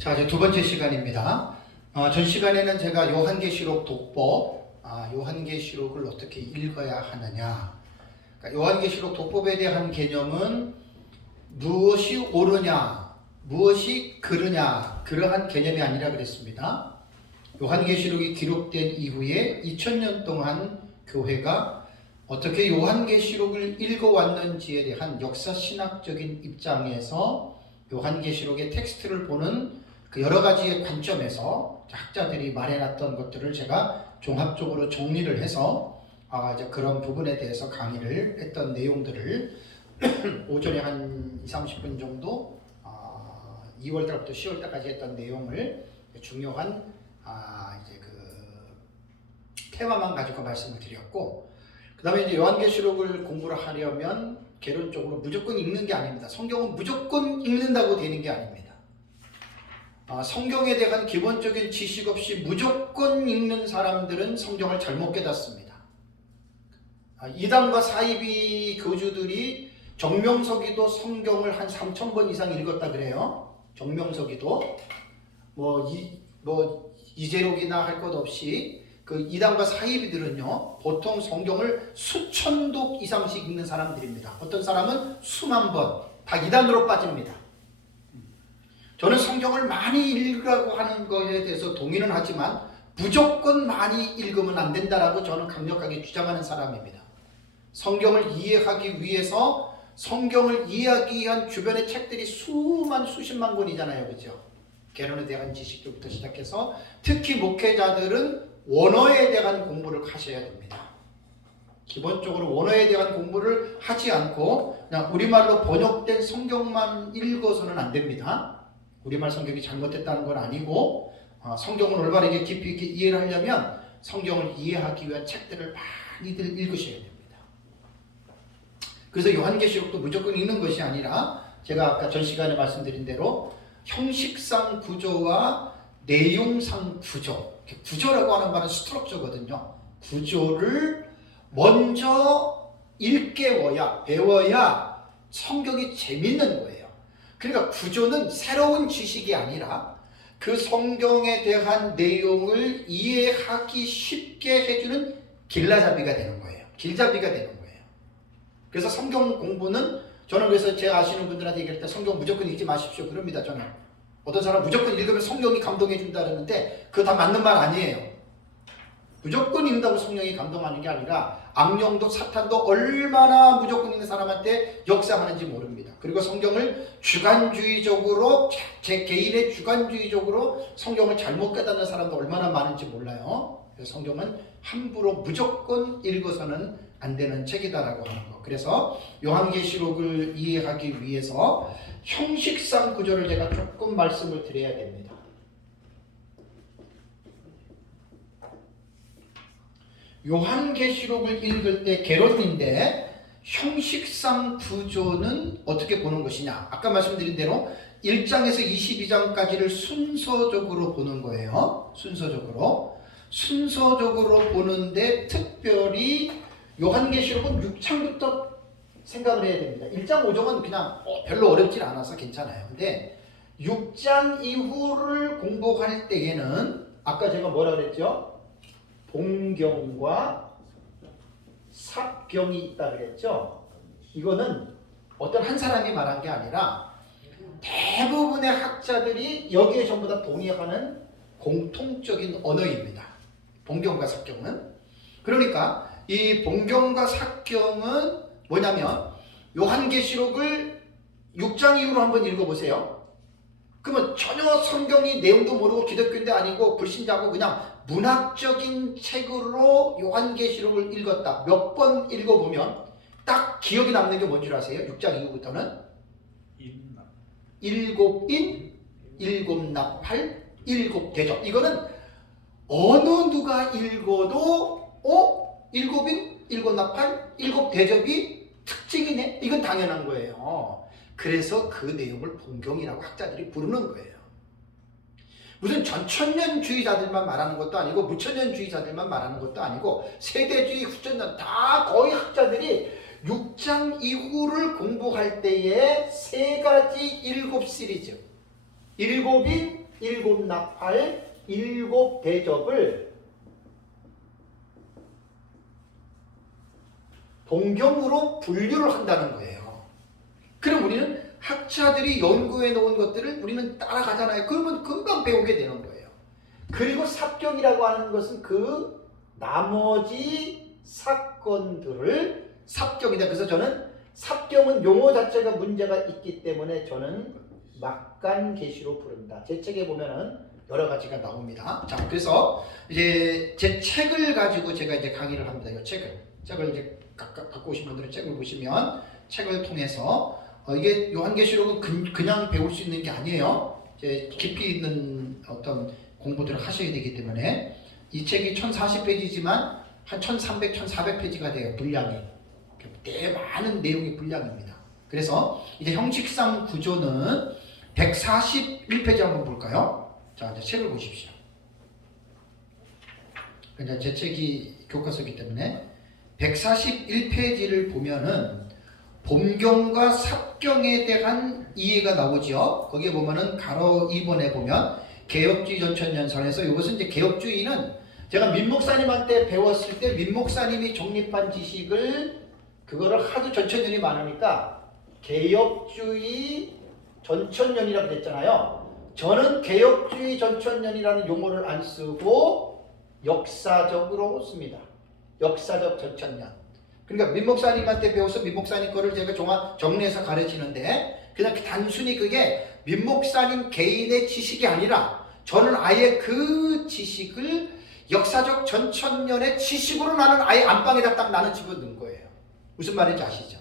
자, 이제 두 번째 시간입니다. 전 시간에는 제가 요한계시록 독법, 요한계시록을 어떻게 읽어야 하느냐. 그러니까 요한계시록 독법에 대한 개념은 무엇이 옳으냐, 무엇이 그르냐, 그러한 개념이 아니라 그랬습니다. 요한계시록이 기록된 이후에 2000년 동안 교회가 어떻게 요한계시록을 읽어왔는지에 대한 역사신학적인 입장에서 요한계시록의 텍스트를 보는 그 여러 가지의 관점에서 학자들이 말해놨던 것들을 제가 종합적으로 정리를 해서 이제 그런 부분에 대해서 강의를 했던 내용들을 오전에 한 20-30분 정도 2월달부터 10월달까지 했던 내용을 중요한 이제 그 테마만 가지고 말씀을 드렸고, 그 다음에 이제 요한계시록을 공부를 하려면 개론적으로 무조건 읽는 게 아닙니다. 성경은 무조건 읽는다고 되는 게 아닙니다. 성경에 대한 기본적인 지식 없이 무조건 읽는 사람들은 성경을 잘못 깨닫습니다. 이단과 사이비 교주들이 정명석이도 성경을 한 3000번 이상 읽었다 그래요. 정명석이도 이재록이나 할 것 없이 그 이단과 사이비들은요 보통 성경을 수천 독 이상씩 읽는 사람들입니다. 어떤 사람은 수만 번, 다 이단으로 빠집니다. 저는 성경을 많이 읽으라고 하는 것에 대해서 동의는 하지만 무조건 많이 읽으면 안 된다라고 저는 강력하게 주장하는 사람입니다. 성경을 이해하기 위해서 성경을 이해하기 위한 주변의 책들이 수십만 권이잖아요. 그죠? 개론에 대한 지식부터 시작해서 특히 목회자들은 원어에 대한 공부를 하셔야 됩니다. 기본적으로 원어에 대한 공부를 하지 않고 그냥 우리말로 번역된 성경만 읽어서는 안 됩니다. 우리말 성경이 잘못됐다는 건 아니고 성경을 올바르게 깊이 있게 이해를 하려면 성경을 이해하기 위한 책들을 많이들 읽으셔야 됩니다. 그래서 요한계시록도 무조건 읽는 것이 아니라 제가 아까 전 시간에 말씀드린 대로 형식상 구조와 내용상 구조, 구조라고 하는 말은 스트럭처거든요. 구조를 먼저 일깨워야, 배워야 성경이 재밌는 거예요. 그러니까 구조는 새로운 지식이 아니라 그 성경에 대한 내용을 이해하기 쉽게 해주는 길라잡이가 되는 거예요. 길잡이가 되는 거예요. 그래서 성경 공부는 저는 그래서 제가 아시는 분들한테 얘기할 때 성경 무조건 읽지 마십시오 그럽니다. 저는 어떤 사람 무조건 읽으면 성경이 감동해 준다 그러는데 그거 다 맞는 말 아니에요. 무조건 읽는다고 성령이 감동하는 게 아니라 악령도 사탄도 얼마나 무조건 읽는 사람한테 역사하는지 모릅니다. 그리고 성경을 주관주의적으로 제 개인의 주관주의적으로 성경을 잘못 깨닫는 사람도 얼마나 많은지 몰라요. 그래서 성경은 함부로 무조건 읽어서는 안 되는 책이다라고 하는 거. 그래서 요한계시록을 이해하기 위해서 형식상 구조를 제가 조금 말씀을 드려야 됩니다. 요한계시록을 읽을 때 개론인데 형식상 구조는 어떻게 보는 것이냐. 아까 말씀드린 대로 1장에서 22장까지를 순서적으로 보는 거예요. 순서적으로 보는데 특별히 요한계시록은 6장부터 생각을 해야 됩니다. 1장 5장은 그냥 별로 어렵진 않아서 괜찮아요. 근데 6장 이후를 공부할 때에는 아까 제가 뭐라 그랬죠? 본경과 삽경이 있다 그랬죠? 이거는 어떤 한 사람이 말한 게 아니라 대부분의 학자들이 여기에 전부 다 동의하는 공통적인 언어입니다. 본경과 삽경은. 그러니까 이 본경과 삽경은 뭐냐면 요한계시록을 6장 이후로 한번 읽어보세요. 그러면 전혀 성경이 내용도 모르고 기독교인도 아니고 불신자고 그냥 문학적인 책으로 요한계시록을 읽었다. 몇 번 읽어보면 딱 기억이 남는 게 뭔 줄 아세요? 6장 이후부터는 일곱 인, 일곱 나팔, 일곱 대접. 이거는 어느 누가 읽어도 일곱 인, 일곱 나팔, 일곱 대접이 특징이네. 이건 당연한 거예요. 그래서 그 내용을 본경이라고 학자들이 부르는 거예요. 무슨 전천년주의자들만 말하는 것도 아니고 무천년주의자들만 말하는 것도 아니고 세대주의, 후천년 다 거의 학자들이 6장 이후를 공부할 때에 세 가지 일곱 시리즈, 일곱인, 일곱 나팔, 일곱 대접을 동경으로 분류를 한다는 거예요. 그럼 우리는 학자들이 연구해 놓은 것들을 우리는 따라가잖아요. 그러면 금방 배우게 되는 거예요. 그리고 삽경이라고 하는 것은 그 나머지 사건들을 삽경이다. 그래서 저는 삽경은 용어 자체가 문제가 있기 때문에 저는 막간계시로 부른다. 제 책에 보면은 여러 가지가 나옵니다. 자, 그래서 이제 제 책을 가지고 제가 이제 강의를 합니다. 이 책을 이제 갖고 오신 분들은 책을 보시면 책을 통해서 이게 요한계시록은 그냥 배울 수 있는 게 아니에요. 이제 깊이 있는 어떤 공부들을 하셔야 되기 때문에 이 책이 1040페이지지만 한 1300, 1400페이지가 돼요. 분량이. 꽤 많은 내용의 분량입니다. 그래서 이제 형식상 구조는 141페이지 한번 볼까요? 자, 이제 책을 보십시오. 이제 제 책이 교과서이기 때문에 141페이지를 보면은 본경과 삽경에 대한 이해가 나오죠. 거기에 보면은 가로 2번에 보면 개혁주의 전천연설에서 이것은 이제 개혁주의는 제가 민 목사님한테 배웠을 때 민 목사님이 정립한 지식을 그거를 하도 전천년이 많으니까 개혁주의 전천년이라고 그랬잖아요. 저는 개혁주의 전천년이라는 용어를 안 쓰고 역사적으로 씁니다. 역사적 전천년. 그러니까 민 목사님한테 배워서 민 목사님 거를 제가 정리해서 가르치는데 그냥 단순히 그게 민 목사님 개인의 지식이 아니라 저는 아예 그 지식을 역사적 전천년의 지식으로 나는 아예 안방에다 딱 나는 집어넣은 거예요. 무슨 말인지 아시죠?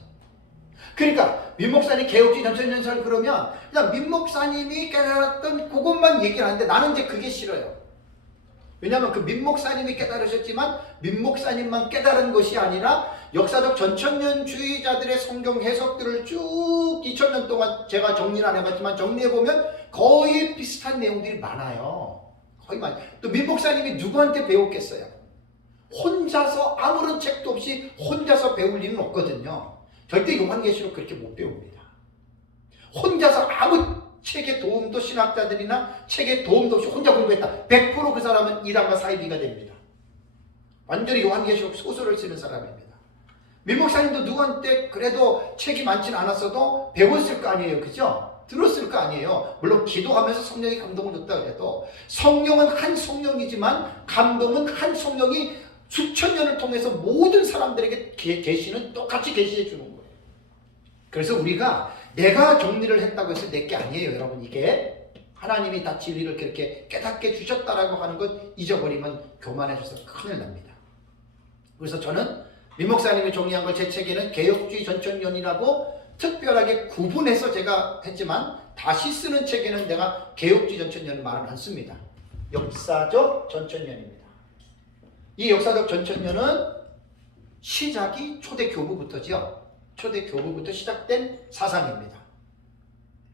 그러니까 민 목사님 개혁주의 전천년설 그러면 그냥 민 목사님이 깨달았던 그것만 얘기를 하는데 나는 이제 그게 싫어요. 왜냐하면 그 민 목사님이 깨달으셨지만 민 목사님만 깨달은 것이 아니라 역사적 전천년주의자들의 성경 해석들을 쭉 2000년 동안 제가 정리는 안 해봤지만 정리해보면 거의 비슷한 내용들이 많아요. 거의 많아요. 또 민 목사님이 누구한테 배웠겠어요? 혼자서 아무런 책도 없이 혼자서 배울 일은 없거든요. 절대 요한계시록 그렇게 못 배웁니다. 혼자서 아무 책의 도움도 신학자들이나 책의 도움도 없이 혼자 공부했다. 100% 그 사람은 이단과 사이비가 됩니다. 완전히 요한계시록 소설을 쓰는 사람입니다. 민 목사님도 누구한테 그래도 책이 많지는 않았어도 배웠을 거 아니에요. 그죠? 들었을 거 아니에요. 물론 기도하면서 성령이 감동을 줬다 그래도 성령은 한 성령이지만 감동은 한 성령이 수천 년을 통해서 모든 사람들에게 계시는 똑같이 계시해 주는 거예요. 그래서 우리가 내가 정리를 했다고 해서 내 게 아니에요. 여러분 이게 하나님이 다 진리를 그렇게 깨닫게 주셨다라고 하는 것 잊어버리면 교만해져서 큰일 납니다. 그래서 저는 민 목사님이 정리한 걸 제 책에는 개혁주의 전천년이라고 특별하게 구분해서 제가 했지만 다시 쓰는 책에는 내가 개혁주의 전천년을 말은 안 씁니다. 역사적 전천년입니다. 이 역사적 전천년은 시작이 초대 교부부터지요. 초대 교부부터 시작된 사상입니다.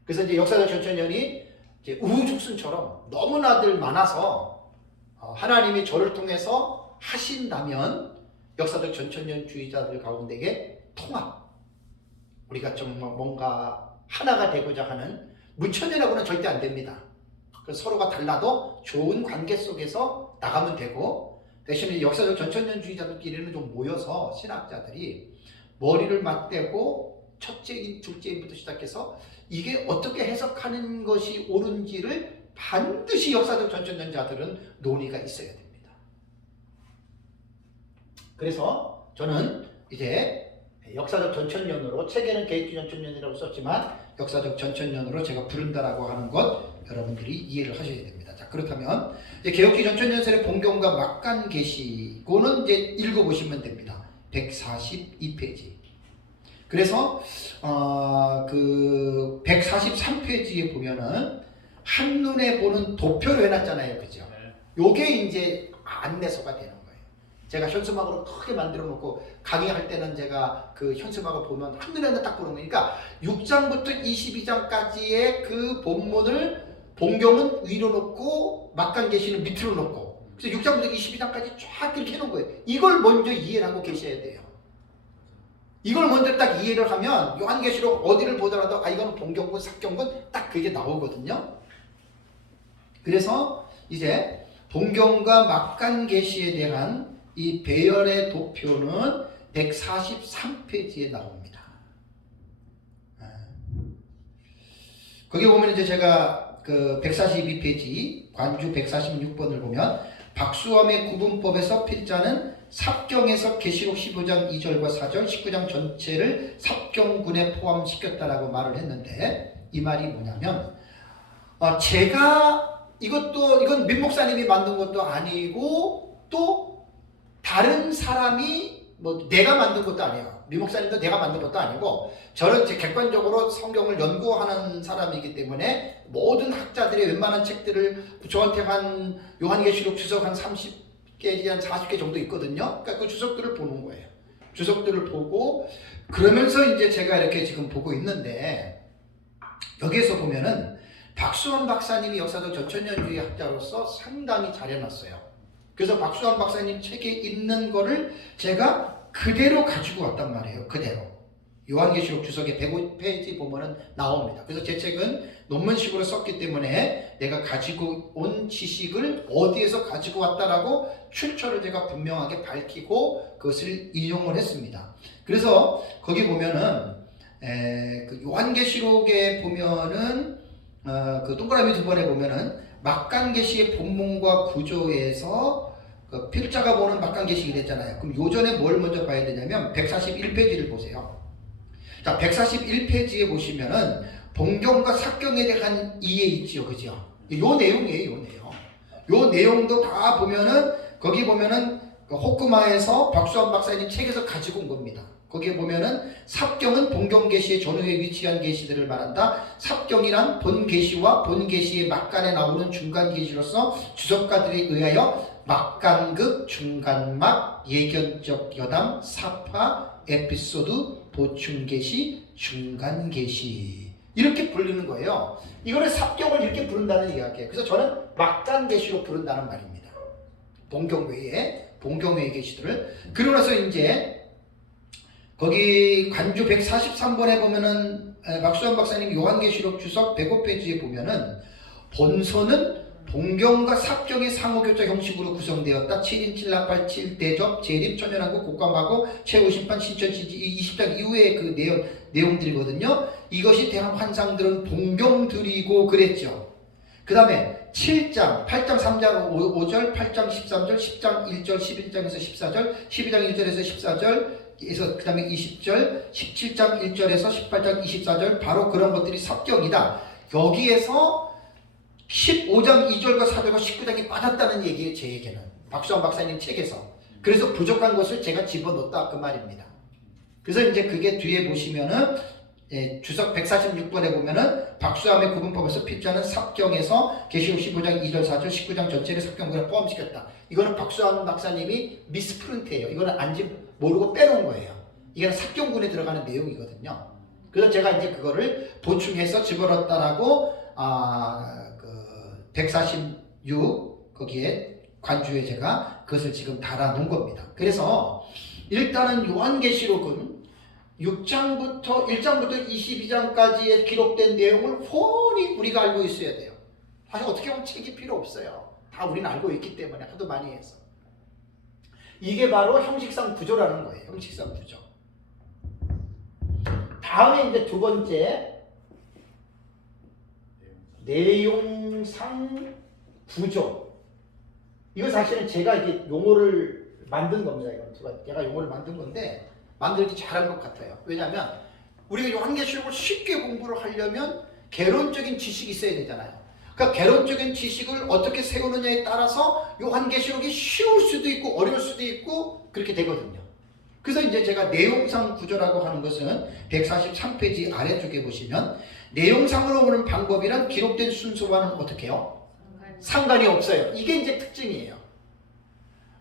그래서 이제 역사적 전천년이 이제 우후죽순처럼 너무나들 많아서 하나님이 저를 통해서 하신다면 역사적 전천년주의자들 가운데에 통합, 우리가 정말 뭔가 하나가 되고자 하는 무천년하고는 절대 안 됩니다. 그래서 서로가 달라도 좋은 관계 속에서 나가면 되고 대신에 역사적 전천년주의자들끼리는 좀 모여서 신학자들이 머리를 맞대고 첫째인, 둘째인부터 시작해서 이게 어떻게 해석하는 것이 옳은지를 반드시 역사적 전천년자들은 논의가 있어야 됩니다. 그래서 저는 이제 역사적 전천년으로 책에는 개혁주의 전천년이라고 썼지만 역사적 전천년으로 제가 부른다라고 하는 것 여러분들이 이해를 하셔야 됩니다. 자, 그렇다면 이제 개혁주의 전천년설의 본경과 막간 계시고는 이제 읽어보시면 됩니다. 142페이지. 그래서 그 143페이지에 보면은 한눈에 보는 도표로 해놨잖아요, 그죠? 요게 이제 안내서가 되는 거예요. 제가 현수막으로 크게 만들어 놓고 강의할 때는 제가 그 현수막을 보면 한눈에 딱 보는 거니까 6장부터 22장까지의 그 본문을 본경은 위로 놓고 막간 계시는 밑으로 놓고 그래서 6장부터 22장까지 쫙 이렇게 해놓은 거예요. 이걸 먼저 이해를 하고 계셔야 돼요. 이걸 먼저 딱 이해를 하면 요한계시록 어디를 보더라도 이거는 본경군, 삭경군 딱 그게 나오거든요. 그래서 이제 동경과 막간계시에 대한 이 배열의 도표는 143페이지에 나옵니다. 거기 보면 이제 제가 그 142페이지 관주 146번을 보면 박수함의 구분법에서 필자는 삽경에서 계시록 15장 2절과 4절 19장 전체를 삽경군에 포함시켰다라고 말을 했는데 이 말이 뭐냐면 제가 이건 민 목사님이 만든 것도 아니고 또 다른 사람이 뭐 내가 만든 것도 아니에요. 민 목사님도 내가 만든 것도 아니고 저는 제 객관적으로 성경을 연구하는 사람이기 때문에 모든 학자들의 웬만한 책들을 저한테 한 요한계시록 주석 한 30개, 한 40개 정도 있거든요. 그러니까 그 주석들을 보는 거예요. 주석들을 보고 그러면서 이제 제가 이렇게 지금 보고 있는데 여기에서 보면은 박수환 박사님이 역사적 전천년주의 학자로서 상당히 잘 해놨어요. 그래서 박수환 박사님 책에 있는 거를 제가 그대로 가지고 왔단 말이에요. 그대로. 요한계시록 주석의 105페이지 보면은 나옵니다. 그래서 제 책은 논문식으로 썼기 때문에 내가 가지고 온 지식을 어디에서 가지고 왔다라고 출처를 제가 분명하게 밝히고 그것을 인용을 했습니다. 그래서 거기 보면은 그 요한계시록에 보면은 그 동그라미 두 번에 보면은 막간계시의 본문과 구조에서 그 필자가 보는 막간계시이 됐잖아요. 그럼 요전에 뭘 먼저 봐야 되냐면 141페이지를 보세요. 자, 141페이지에 보시면은 본경과 삭경에 대한 이해 있지요, 그죠? 요 내용이에요, 요 내용. 요 내용도 다 보면은 거기 보면은 호크마에서 박수환 박사님 책에서 가지고 온 겁니다. 거기에 보면은 삽경은 본경계시의 전후에 위치한 계시들을 말한다. 삽경이란 본계시와 본계시의 막간에 나오는 중간계시로서 주석가들에 의하여 막간극, 중간막, 예견적 여담, 사파, 에피소드, 보충계시, 중간계시 이렇게 부르는 거예요. 이거를 삽경을 이렇게 부른다는 이야기예요. 그래서 저는 막간계시로 부른다는 말입니다. 본경 외의 계시들을. 그러고 나서 이제 거기 관주 143번에 보면은 박수환 박사님 요한계시록 주석 105페이지에 보면은 본서는 본경과 삽경의 상호교차 형식으로 구성되었다. 7인 7나팔 7대접 재림 천연한국 곡감하고 최후심판 신천신지 20장 이후의 그 내용들이거든요. 이것이 대한 환상들은 본경들이고 그랬죠. 그 다음에 7장, 8장 3장 5절, 8장 13절, 10장 1절, 11장에서 14절, 12장 1절에서 14절 그 다음에 20절, 17장 1절에서 18장 24절 바로 그런 것들이 삽경이다. 여기에서 15장 2절과 4절과 19장이 빠졌다는 얘기예요. 제 얘기는 박수환 박사님 책에서. 그래서 부족한 것을 제가 집어넣었다 그 말입니다. 그래서 이제 그게 뒤에 보시면은 주석 146번에 보면은 박수함의 구분법에서 필자는 삽경에서 계시록 15장 2절 4절 19장 전체를 삽경군에 포함시켰다. 이거는 박수함 박사님이 미스프린트예요. 이거는 안지 모르고 빼놓은 거예요. 이게 삽경군에 들어가는 내용이거든요. 그래서 제가 이제 그거를 보충해서 집어넣었다라고 146 거기에 관주에 제가 그것을 지금 달아 놓은 겁니다. 그래서 일단은 요한계시록은 1장부터 22장까지의 기록된 내용을 훤히 우리가 알고 있어야 돼요. 사실 어떻게 보면 책이 필요 없어요. 다 우리는 알고 있기 때문에 하도 많이 해서. 이게 바로 형식상 구조라는 거예요. 형식상 구조. 다음에 이제 두 번째 내용상 구조. 이거 사실은 제가 이게 용어를 만든 겁니다. 제가 용어를 만든 건데 만들기 잘한 것 같아요. 왜냐하면 우리가 요한계시록을 쉽게 공부를 하려면 개론적인 지식이 있어야 되잖아요. 그러니까 개론적인 지식을 어떻게 세우느냐에 따라서 요한계시록이 쉬울 수도 있고 어려울 수도 있고 그렇게 되거든요. 그래서 이제 제가 내용상 구조라고 하는 것은 143페이지 아래쪽에 보시면 내용상으로 보는 방법이란 기록된 순서와는 어떻게 해요? 상관이 없어요. 이게 이제 특징이에요.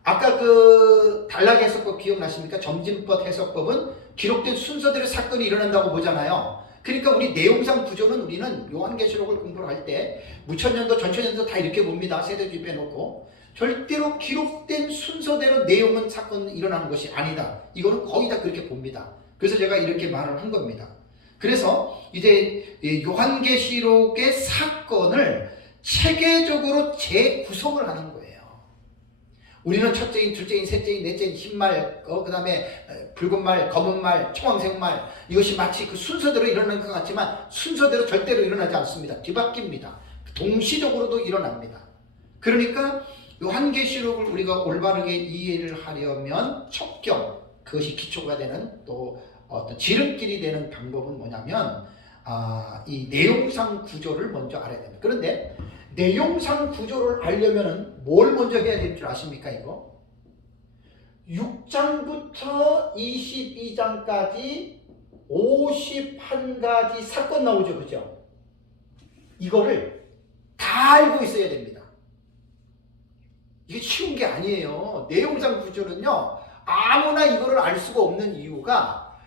아까 그 단락 해석법 기억나십니까? 점진법 해석법은 기록된 순서대로 사건이 일어난다고 보잖아요. 그러니까 우리 내용상 구조는 우리는 요한계시록을 공부를 할 때 무천년도 전천년도 다 이렇게 봅니다. 세대주의 빼놓고. 절대로 기록된 순서대로 내용은 사건은 일어나는 것이 아니다. 이거는 거의 다 그렇게 봅니다. 그래서 제가 이렇게 말을 한 겁니다. 그래서 이제 요한계시록의 사건을 체계적으로 재구성을 하는 거예요. 우리는 첫째인, 둘째인, 셋째인, 넷째인, 흰말, 그 다음에 붉은 말, 검은 말, 청황색 말, 이것이 마치 그 순서대로 일어나는 것 같지만 순서대로 절대로 일어나지 않습니다. 뒤바뀝니다. 동시적으로도 일어납니다. 그러니까 요한계시록을 우리가 올바르게 이해를 하려면 첩경, 그것이 기초가 되는 또 어떤 지름길이 되는 방법은 뭐냐면 이 내용상 구조를 먼저 알아야 됩니다. 그런데 내용상 구조를 알려면 뭘 먼저 해야 될 줄 아십니까? 이거 6장부터 22장까지 51가지 사건 나오죠, 그죠? 이거를 다 알고 있어야 됩니다. 이게 쉬운 게 아니에요. 내용상 구조는요, 아무나 이거를 알 수가 없는 이유가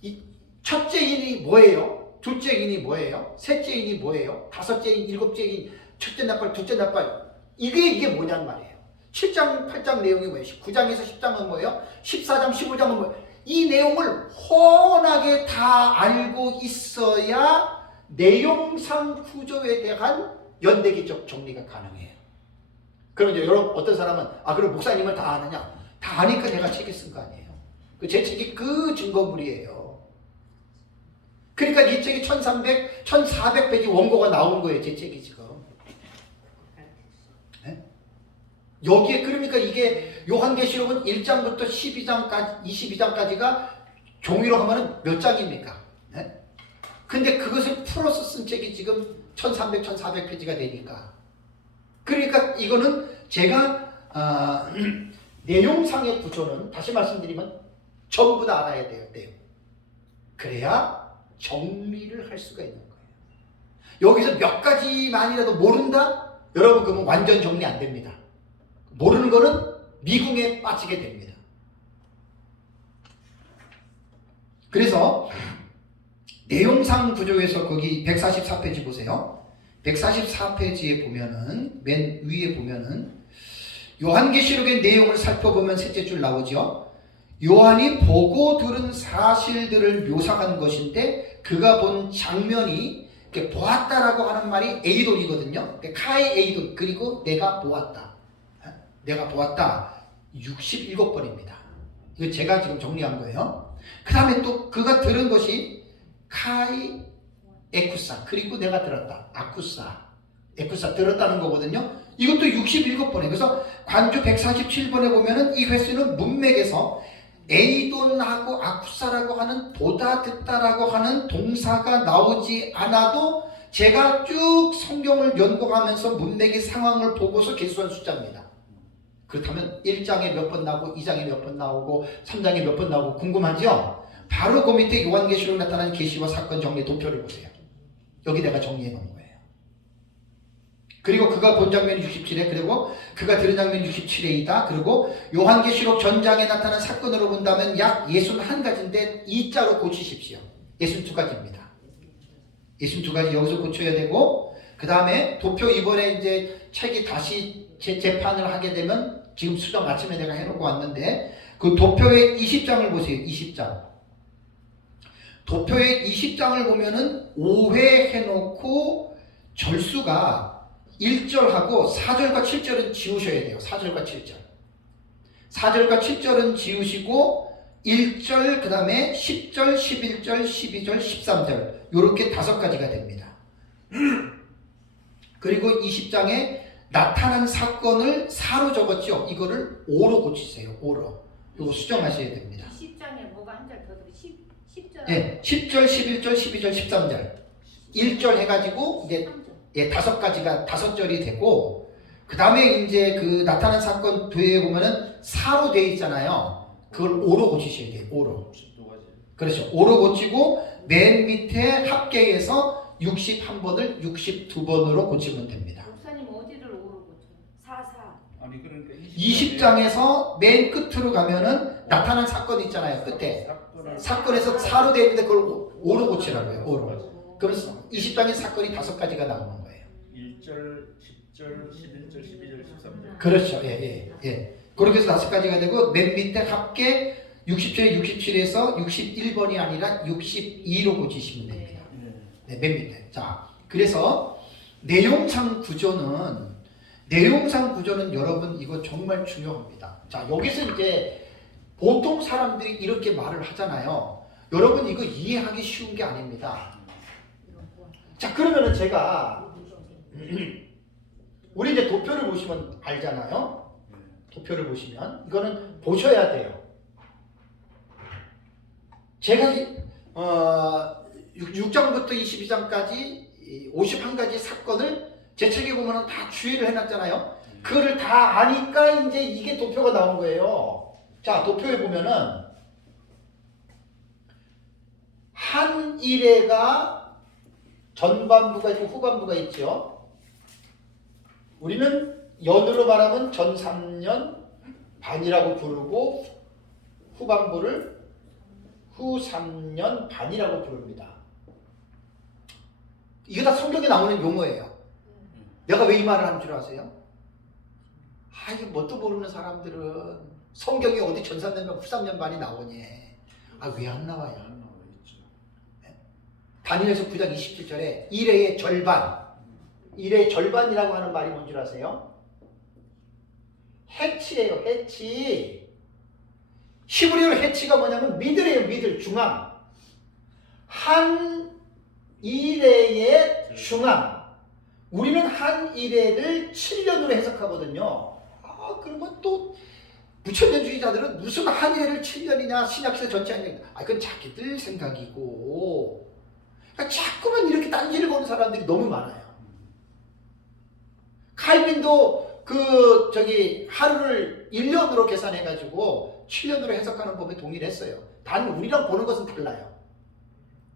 이 첫째인이 뭐예요? 둘째인이 뭐예요? 셋째인이 뭐예요? 다섯째인, 일곱째인, 첫째 나팔, 둘째 나팔, 이게 뭐냔 말이에요. 7장, 8장 내용이 뭐예요? 9장에서 10장은 뭐예요? 14장, 15장은 뭐예요? 이 내용을 훤하게 다 알고 있어야 내용상 구조에 대한 연대기적 정리가 가능해요. 그럼 이제 여러분, 어떤 사람은 그럼 목사님은 다 아느냐? 다 아니까 내가 책을 쓴 거 아니에요. 제 책이 그 증거물이에요. 그러니까 이 책이 1400페이지 원고가 나온 거예요. 제 책이 지금. 네? 여기에 그러니까 이게 요한계시록은 1장부터 22장까지가 종이로 하면 몇 장입니까? 네? 근데 그것을 풀어서 쓴 책이 지금 1400페이지가 되니까. 그러니까 이거는 제가 내용상의 구조는 다시 말씀드리면 전부 다 알아야 돼요. 내용. 그래야 정리를 할 수가 있는 거예요. 여기서 몇 가지만이라도 모른다? 여러분 그러면 완전 정리 안 됩니다. 모르는 거는 미궁에 빠지게 됩니다. 그래서 내용상 구조에서 거기 144페이지 보세요. 144페이지에 보면은 맨 위에 보면은 요한계시록의 내용을 살펴보면 셋째 줄 나오죠. 요한이 보고 들은 사실들을 묘사한 것인데 그가 본 장면이 보았다라고 하는 말이 에이돈이거든요. 카이 에이돈, 그리고 내가 보았다. 내가 보았다. 67번입니다. 이거 제가 지금 정리한 거예요. 그 다음에 또 그가 들은 것이 카이 에쿠사, 그리고 내가 들었다. 아쿠사, 에쿠사 들었다는 거거든요. 이것도 67번에. 그래서 관주 147번에 보면은 이 횟수는 문맥에서 에이돈하고 아쿠사라고 하는 보다 듣다라고 하는 동사가 나오지 않아도 제가 쭉 성경을 연구하면서 문맥의 상황을 보고서 계수한 숫자입니다. 그렇다면 1장에 몇 번 나오고 2장에 몇 번 나오고 3장에 몇 번 나오고 궁금하죠? 바로 그 밑에 요한계시록 나타난 계시와 사건 정리 도표를 보세요. 여기 내가 정리해 놓은 거예요. 그리고 그가 본 장면이 67회, 그리고 그가 들은 장면이 67회이다. 그리고 요한계시록 전장에 나타난 사건으로 본다면 약 61가지인데 2자로 고치십시오. 62가지입니다. 62가지 여기서 고쳐야 되고, 그 다음에 도표 이번에 이제 책이 다시 재판을 하게 되면 지금 수정 아침에 내가 해놓고 왔는데 그 도표의 20장을 보세요. 20장. 도표의 20장을 보면은 5회 해놓고 절수가 1절하고 4절과 7절은 지우셔야 돼요. 4절과 7절. 4절과 7절은 지우시고 1절, 그 다음에 10절, 11절, 12절, 13절 이렇게 5가지가 됩니다. 그리고 20장에 나타난 사건을 4로 적었죠. 이거를 5로 고치세요. 5로. 이거 수정하셔야 됩니다. 10장에 뭐가 한 절 더 들어? 10절. 네, 10절, 11절, 12절, 13절. 1절 해가지고 이제 5가지가 5절이 되고, 그 다음에 이제 그 나타난 사건 뒤에 보면은 4로 되어 있잖아요. 그걸 5로 고치셔야 돼요. 5로. 그렇죠. 5로 고치고 맨 밑에 합계에서 61번을 62번으로 고치면 됩니다. 목사님 어디를 5로 고쳐요? 4. 아니 그러니까 20장에서 맨 끝으로 가면은 나타난 사건 있잖아요. 끝에. 사건에서 4로 되어 있는데 그걸 5로 고치라고요. 5로. 그래서 20장의 사건이 5가지가 나오는 거예요. 1절, 10절, 11절, 12절, 13절. 그렇죠. 예. 그렇게 해서 5가지가 되고 맨 밑에 합계 67에 67에서 61번이 아니라 62로 고치시면 됩니다. 네, 맨 밑에. 자, 그래서 내용상 구조는 여러분 이거 정말 중요합니다. 자, 여기서 이제 보통 사람들이 이렇게 말을 하잖아요. 여러분 이거 이해하기 쉬운 게 아닙니다. 자, 그러면은 제가 우리 이제 도표를 보시면 알잖아요. 도표를 보시면 이거는 보셔야 돼요. 제가 6장부터 22장까지 51가지 사건을 제 책에 보면 다 주의를 해놨잖아요. 그거를 다 아니까 이제 이게 도표가 나온 거예요. 자, 도표에 보면은 한 일회가 전반부가 있고 후반부가 있죠. 우리는 연으로 말하면 전 3년 반이라고 부르고 후반부를 후 3년 반이라고 부릅니다. 이거 다 성경에 나오는 용어예요. 내가 왜 이 말을 하는 줄 아세요? 이게 뭣도 모르는 사람들은 성경이 어디 전 3년 반, 후 3년 반이 나오니? 왜 안 나와요? 다니엘서 9장 27절에 일회의 절반, 일회의 절반이라고 하는 말이 뭔 줄 아세요? 해치예요, 해치. 히브리어로 해치가 뭐냐면 미들이에요, 미들, 중앙. 한 일회의 중앙. 우리는 한 일회를 7년으로 해석하거든요. 그러면 또 부천년주의자들은 무슨 한 일회를 7년이냐, 신약시대 전체 아니냐. 그건 자기들 생각이고. 그러니까 자꾸만 이렇게 딴지를 거는 사람들이 너무 많아요. 칼빈도 하루를 1년으로 계산해가지고 7년으로 해석하는 법에 동의를 했어요. 단 우리랑 보는 것은 달라요.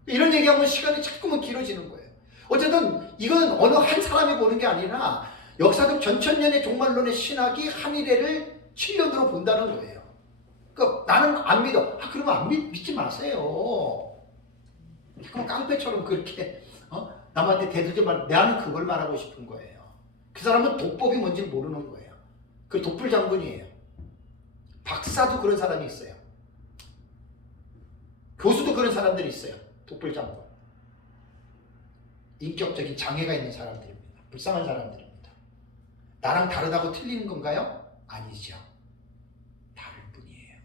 이런 얘기하면 시간이 자꾸만 길어지는 거예요. 어쨌든 이거는 어느 한 사람이 보는 게 아니라 역사적 전천년의 종말론의 신학이 한 일회를 7년으로 본다는 거예요. 그러니까 나는 안 믿어. 그러면 믿지 마세요. 그럼 깡패처럼 그렇게 남한테 대들지 말고 나는 그걸 말하고 싶은 거예요. 그 사람은 독법이 뭔지 모르는 거예요. 그 독불 장군이에요. 박사도 그런 사람이 있어요. 교수도 그런 사람들이 있어요. 독불 장군. 인격적인 장애가 있는 사람들입니다. 불쌍한 사람들입니다. 나랑 다르다고 틀리는 건가요? 아니죠. 다를 뿐이에요.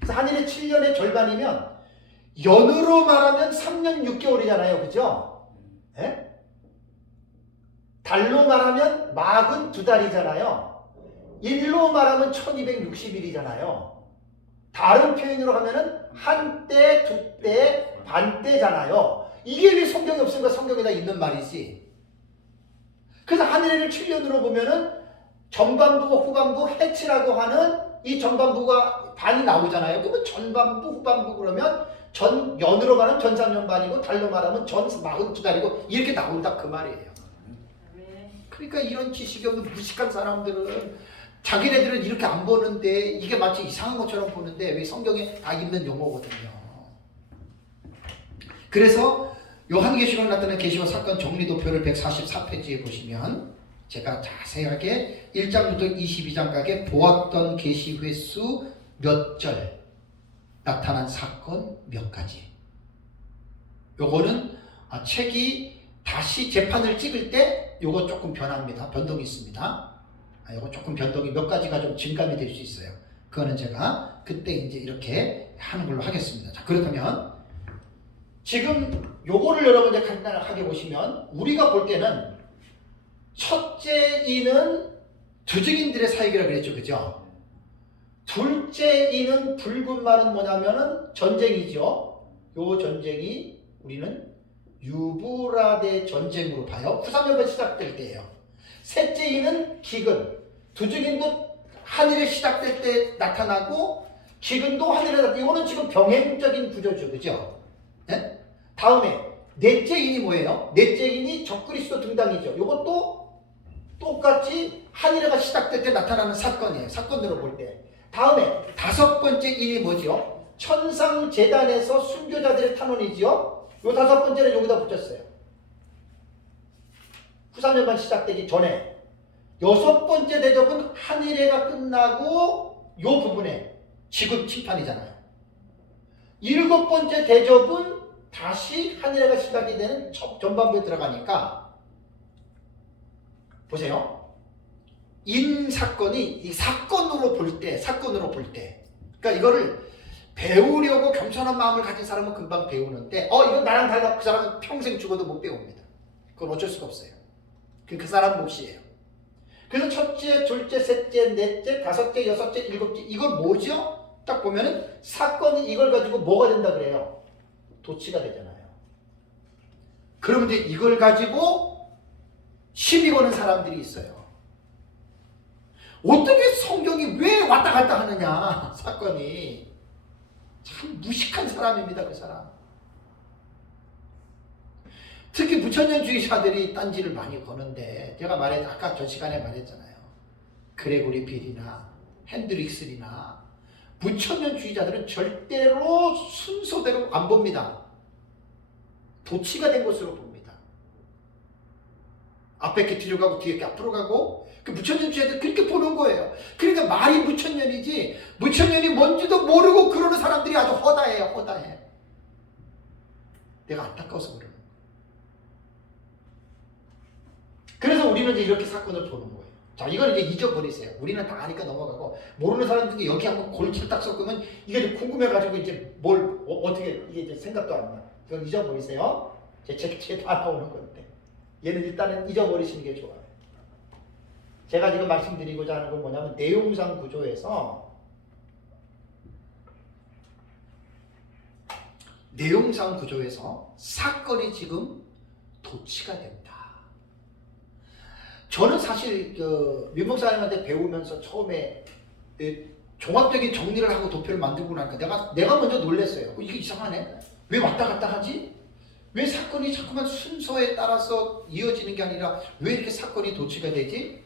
그래서 한일의 7년의 절반이면 연으로 말하면 3년 6개월이잖아요. 그죠? 네? 달로 말하면 막은 2달이잖아요. 일로 말하면 1260일이잖아요. 다른 표현으로 하면은 한때, 두때, 반때잖아요. 이게 왜 성경에 없으니까 성경에다 있는 말이지. 그래서 한일회를 7년으로 보면은 전반부, 후반부, 해치라고 하는 이 전반부가 반이 나오잖아요. 그러면 전반부, 후반부 그러면 연으로 말하면 전 3년 반이고 달로 말하면 전 42달이고 이렇게 나온다 그 말이에요. 그러니까 이런 지식이 없는 무식한 사람들은 자기네들은 이렇게 안 보는데 이게 마치 이상한 것처럼 보는데 왜 성경에 다 있는 용어거든요. 그래서 요한계시록 나타난 계시와 사건 정리도표를 144페이지에 보시면 제가 자세하게 1장부터 22장까지 보았던 계시 횟수 몇 절, 나타난 사건 몇 가지. 요거는 책이 다시 재판을 찍을 때 요거 조금 변합니다. 변동이 있습니다. 요거 조금 변동이 몇 가지가 좀 증감이 될 수 있어요. 그거는 제가 그때 이제 이렇게 하는 걸로 하겠습니다. 자, 그렇다면 지금 요거를 여러분들 간단하게 보시면 우리가 볼 때는 첫째 이는 두 증인들의 사역이라고 그랬죠. 그죠? 둘째 이는 붉은 말은 뭐냐면은 전쟁이죠. 요 전쟁이 우리는 유브라데 전쟁으로 봐요. 후삼년간 시작될 때예요. 셋째 이는 기근. 두 증인도 한일에 시작될 때 나타나고 기근도 한일에 나타나고 이거는 지금 병행적인 구조죠. 그죠? 네? 다음에 넷째 인이 뭐예요? 넷째 인이 적그리스도 등당이죠. 이것도 똑같이 한일회가 시작될 때 나타나는 사건이에요. 사건으로 볼 때. 다음에 다섯 번째 인이 뭐죠? 천상재단에서 순교자들의 탄원이죠. 요 다섯 번째는 여기다 붙였어요. 후삼년반 시작되기 전에. 여섯 번째 대접은 한일회가 끝나고 요 부분에 지급 심판이잖아요. 일곱 번째 대접은 다시 한일회가 시작이 되는 전반부에 들어가니까 보세요. 인 사건이 이 사건으로 볼 때, 그러니까 이거를 배우려고 겸손한 마음을 가진 사람은 금방 배우는데, 이건 나랑 달라. 그 사람은 평생 죽어도 못 배웁니다. 그건 어쩔 수가 없어요. 그 사람 몫이에요. 그래서 첫째, 둘째, 셋째, 넷째, 다섯째, 여섯째, 일곱째, 이걸 뭐죠? 딱 보면은 사건이 이걸 가지고 뭐가 된다 그래요? 도치가 되잖아요. 그러면 이제 이걸 가지고 시비 거는 사람들이 있어요. 어떻게 성경이 왜 왔다 갔다 하느냐, 사건이. 참 무식한 사람입니다, 그 사람. 특히 무천년주의자들이 딴지를 많이 거는데, 제가 아까 저 시간에 말했잖아요. 그레고리 빌이나 핸드릭슨이나 무천년주의자들은 절대로 순서대로 안 봅니다. 도치가 된 것으로 봅니다. 앞에 이렇게 뒤로 가고 뒤에 이렇게 앞으로 가고, 그 무천년주의자들 그렇게 보는 거예요. 그러니까 말이 무천년이지, 무천년이 뭔지도 모르고 그러는 사람들이 아주 허다해요, 허다해. 내가 안타까워서 그러는 거예요. 그래서 우리는 이제 이렇게 사건을 보는 거예요. 자, 이걸 이제 잊어버리세요. 우리는 다 아니까 넘어가고, 모르는 사람들이 여기 한번 골치를 딱 섞으면 이게 좀 궁금해가지고 이제 어떻게 이게 이제 생각도 안 나. 이건 잊어버리세요. 제 다 나오는 건데. 얘는 일단은 잊어버리시는 게 좋아요. 제가 지금 말씀드리고자 하는 건 뭐냐면, 내용상 구조에서 사건이 지금 도치가 된다. 저는 사실 민목사님한테 배우면서 처음에 종합적인 정리를 하고 도표를 만들고 나니까 내가 먼저 놀랐어요. 이게 이상하네. 왜 왔다 갔다 하지? 왜 사건이 자꾸만 순서에 따라서 이어지는 게 아니라 왜 이렇게 사건이 도치가 되지?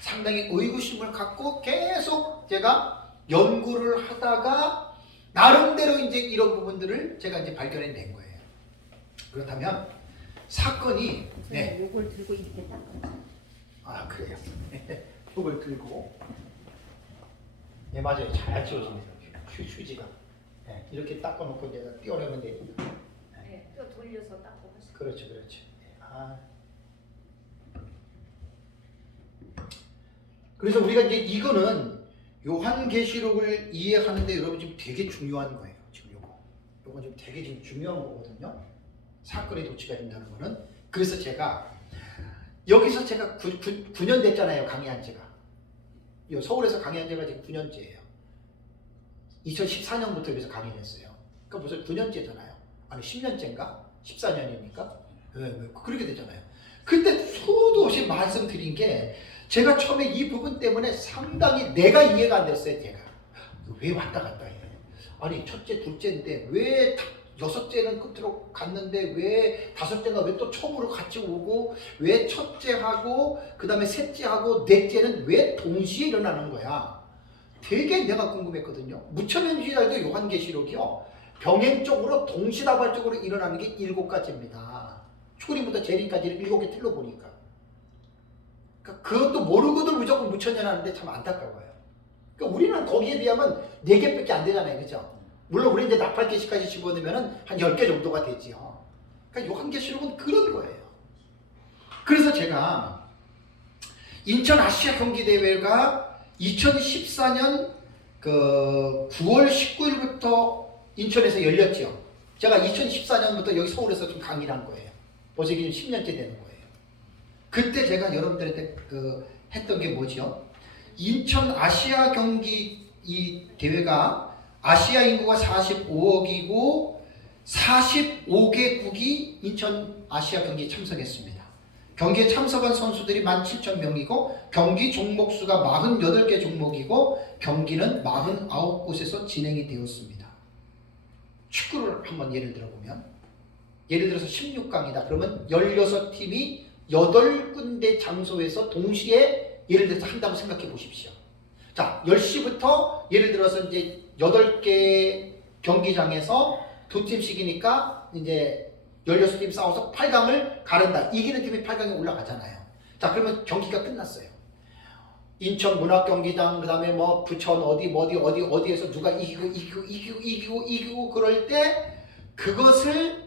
상당히 의구심을 갖고 계속 제가 연구를 하다가 나름대로 이제 이런 부분들을 제가 이제 발견해낸 거예요. 그렇다면 사건이 요걸 들고 이렇게 닦아요. 그래요. 이걸 들고 맞아요. 잘 지워집니다. 휴지가 이렇게 닦아놓고 이제 띄워내면 됩니다. 네, 또 돌려서 닦고 하시죠. 그렇죠. 그래서 우리가 이제 이거는 요한계시록을 이해하는데 여러분 지금 되게 중요한 거예요. 지금 요건 지금 되게 지금 중요한 거거든요. 사건이 도치가 된다는 거는. 그래서 제가 여기서 제가 9년 됐잖아요, 강의한 지가. 서울에서 강의한 지가 지금 9년째예요. 2014년부터 여기서 강의를 했어요. 그러니까 벌써 9년째잖아요. 아니 10년째인가? 14년이니까? 네, 그렇게 되잖아요. 그때 수도 없이 말씀드린 게, 제가 처음에 이 부분 때문에 상당히 내가 이해가 안 됐어요. 제가 왜 왔다 갔다 해? 아니 첫째, 둘째인데 왜 여섯째는 끝으로 갔는데 왜 다섯째가 왜 또 처음으로 같이 오고, 왜 첫째하고 그 다음에 셋째하고 넷째는 왜 동시에 일어나는 거야? 되게 내가 궁금했거든요. 무천년주의자도 요한계시록이요, 병행적으로 동시다발적으로 일어나는 게 7가지입니다. 초림부터 재림까지를 7개 틀로 보니까. 그러니까 그것도 모르고도 무조건 무천년 하는데 참 안타까워요. 그러니까 우리는 거기에 비하면 4개밖에 안 되잖아요. 그죠? 물론 우리 이제 나팔계시까지 집어넣으면 한 10개 정도가 되지요. 그러니까 요한계시록은 그런 거예요. 그래서 제가 인천 아시아 경기대회가 2014년 9월 19일부터 인천에서 열렸죠. 제가 2014년부터 여기 서울에서 좀 강의를 한 거예요. 벌써 이게 10년째 되는 거예요. 그때 제가 여러분들한테 했던 게 뭐죠? 인천 아시아 경기 이 대회가 아시아 인구가 45억이고 45개국이 인천 아시아 경기에 참석했습니다. 경기에 참석한 선수들이 17,000명이고 경기 종목 수가 48개 종목이고 경기는 49곳에서 진행이 되었습니다. 축구를 한번 예를 들어보면, 예를 들어서 16강이다. 그러면 16팀이 8군데 장소에서 동시에 예를 들어서 한다고 생각해 보십시오. 자, 10시부터 예를 들어서 이제 8개 경기장에서 2팀씩이니까 이제 16팀 싸워서 8강을 가른다. 이기는 팀이 8강에 올라가잖아요. 자, 그러면 경기가 끝났어요. 인천 문학경기장, 그 다음에 뭐 부천 어디에서 누가 이기고 그럴 때 그것을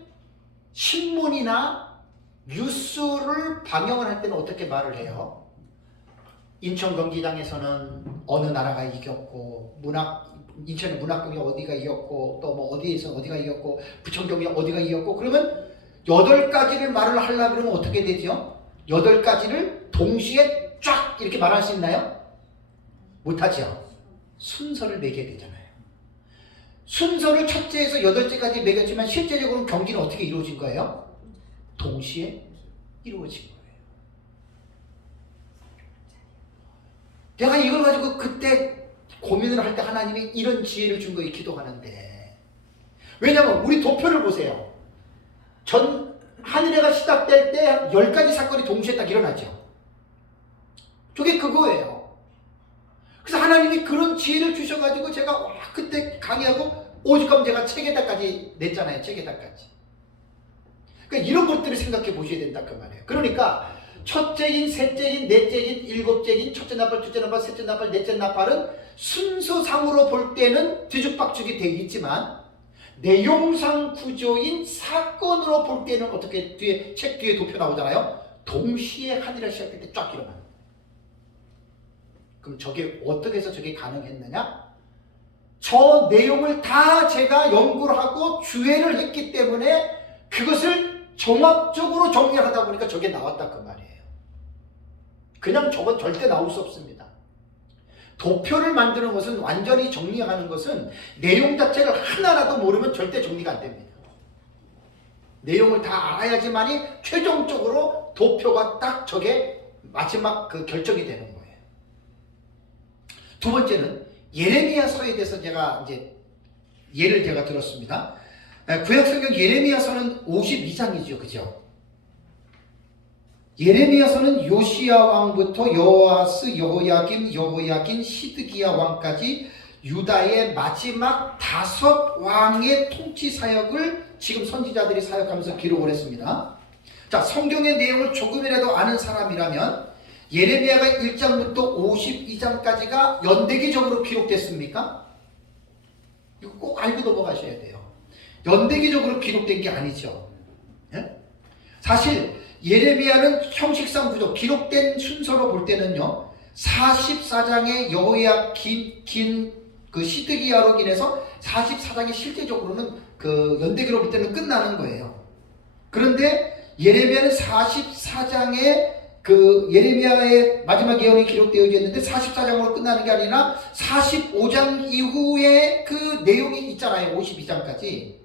신문이나 뉴스를 방영을 할 때는 어떻게 말을 해요? 인천 경기장에서는 어느 나라가 이겼고 인천의 문학경기 어디가 이겼고 또 뭐 어디에서 어디가 이겼고 부천 경기 어디가 이겼고 그러면 8가지를 말을 하려고 그러면 어떻게 되죠? 8가지를 동시에 쫙 이렇게 말할 수 있나요? 못하죠. 순서를 매겨야 되잖아요. 순서를 첫째에서 8째까지 매겼지만 실제적으로 경기는 어떻게 이루어진 거예요? 동시에 이루어진 거예요. 내가 이걸 가지고 그때 고민을 할 때 하나님이 이런 지혜를 준 거에 기도하는데, 왜냐하면 우리 도표를 보세요. 한일회가 시작될 때 10가지 사건이 동시에 딱 일어나죠. 저게 그거예요. 그래서 하나님이 그런 지혜를 주셔가지고 제가 그때 강의하고 오죽하면 제가 책에다까지 냈잖아요. 책에다까지. 그러니까 이런 것들을 생각해 보셔야 된다 그 말이에요. 그러니까 첫째인, 셋째인, 넷째인, 일곱째인, 첫째 나팔, 둘째 나팔, 셋째 나팔, 넷째 나팔은 순서상으로 볼 때는 뒤죽박죽이 되어 있지만 내용상 구조인 사건으로 볼 때는 어떻게 책 뒤에 도표 나오잖아요. 동시에 한일을 시작할 때 쫙 일어나요. 그럼 저게 어떻게 해서 저게 가능했느냐? 저 내용을 다 제가 연구를 하고 주해를 했기 때문에 그것을 종합적으로 정리를 하다 보니까 저게 나왔다 그 말이에요. 그냥 저건 절대 나올 수 없습니다. 도표를 만드는 것은, 완전히 정리하는 것은 내용 자체를 하나라도 모르면 절대 정리가 안 됩니다. 내용을 다 알아야지만이 최종적으로 도표가 딱 저게 마지막 그 결정이 되는 거예요. 두 번째는 예레미야서에 대해서 제가 이제 예를 제가 들었습니다. 구약성경 예레미야서는 52장이죠. 그죠? 예레미야서는 요시야 왕부터 여호아스, 여호야김, 여호야긴, 시드기야 왕까지 유다의 마지막 5 왕의 통치 사역을 지금 선지자들이 사역하면서 기록을 했습니다. 자, 성경의 내용을 조금이라도 아는 사람이라면 예레미야가 1장부터 52장까지가 연대기적으로 기록됐습니까? 이거 꼭 알고 넘어가셔야 돼요. 연대기적으로 기록된 게 아니죠. 예? 사실 예레미야는 형식상 구조, 기록된 순서로 볼 때는요, 44장의 여호야긴 그 시드기야로 인해서 44장이 실제적으로는 그 연대기로 볼 때는 끝나는 거예요. 그런데 예레미야는 44장의 그 예레미야의 마지막 예언이 기록되어 있는데 44장으로 끝나는 게 아니라 45장 이후에 그 내용이 있잖아요. 52장까지.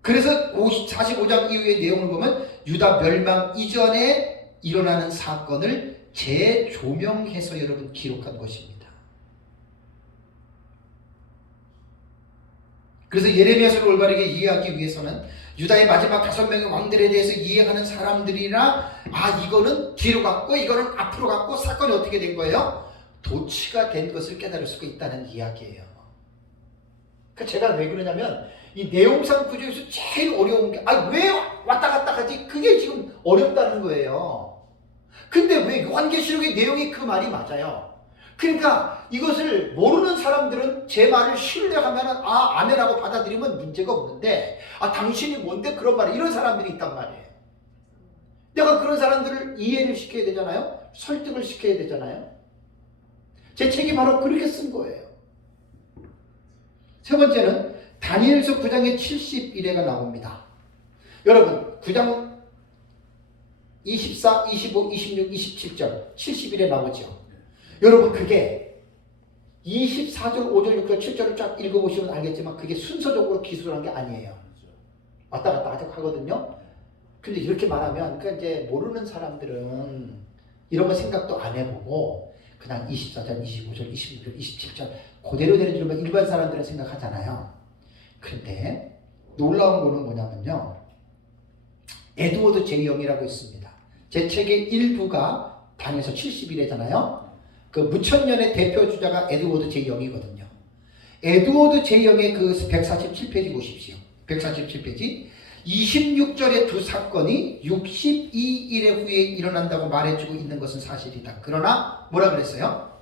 그래서 45장 이후의 내용을 보면 유다 멸망 이전에 일어나는 사건을 재조명해서 여러분 기록한 것입니다. 그래서 예레미야서를 올바르게 이해하기 위해서는 유다의 마지막 5명의 왕들에 대해서 이해하는 사람들이나 이거는 뒤로 갔고 이거는 앞으로 갔고 사건이 어떻게 된 거예요? 도치가 된 것을 깨달을 수가 있다는 이야기예요. 그러니까 제가 왜 그러냐면 이 내용상 구조에서 제일 어려운 게 왜 왔다 갔다 하지? 그게 지금 어렵다는 거예요. 근데 왜 요한계시록의 내용이 그 말이 맞아요. 그러니까 이것을 모르는 사람들은 제 말을 신뢰하면 아멘하고 받아들이면 문제가 없는데 당신이 뭔데 그런 말을, 이런 사람들이 있단 말이에요. 내가 그런 사람들을 이해를 시켜야 되잖아요. 설득을 시켜야 되잖아요. 제 책이 바로 그렇게 쓴 거예요. 세 번째는 다니엘서 9장에 71회가 나옵니다. 여러분 9장 24, 25, 26, 27절 71회 나오죠. 여러분 그게 24절, 5절, 6절, 7절을 쫙 읽어보시면 알겠지만 그게 순서적으로 기술한 게 아니에요. 왔다 갔다 하거든요. 근데 이렇게 말하면 그러니까 이제 모르는 사람들은 이런 거 생각도 안 해보고 그냥 24절, 25절, 26절, 27절 그대로 되는 줄만 일반 사람들은 생각하잖아요. 그런데 놀라운 거는 뭐냐면요, 에드워드 제이 영이라고 있습니다. 제 책의 일부가 다니엘서 71회잖아요. 그 무천년의 대표 주자가 에드워드 제이 영이거든요. 에드워드 제이 영의 그 147페이지 보십시오. 147페이지 26절의 두 사건이 62일의 후에 일어난다고 말해주고 있는 것은 사실이다. 그러나 뭐라 그랬어요?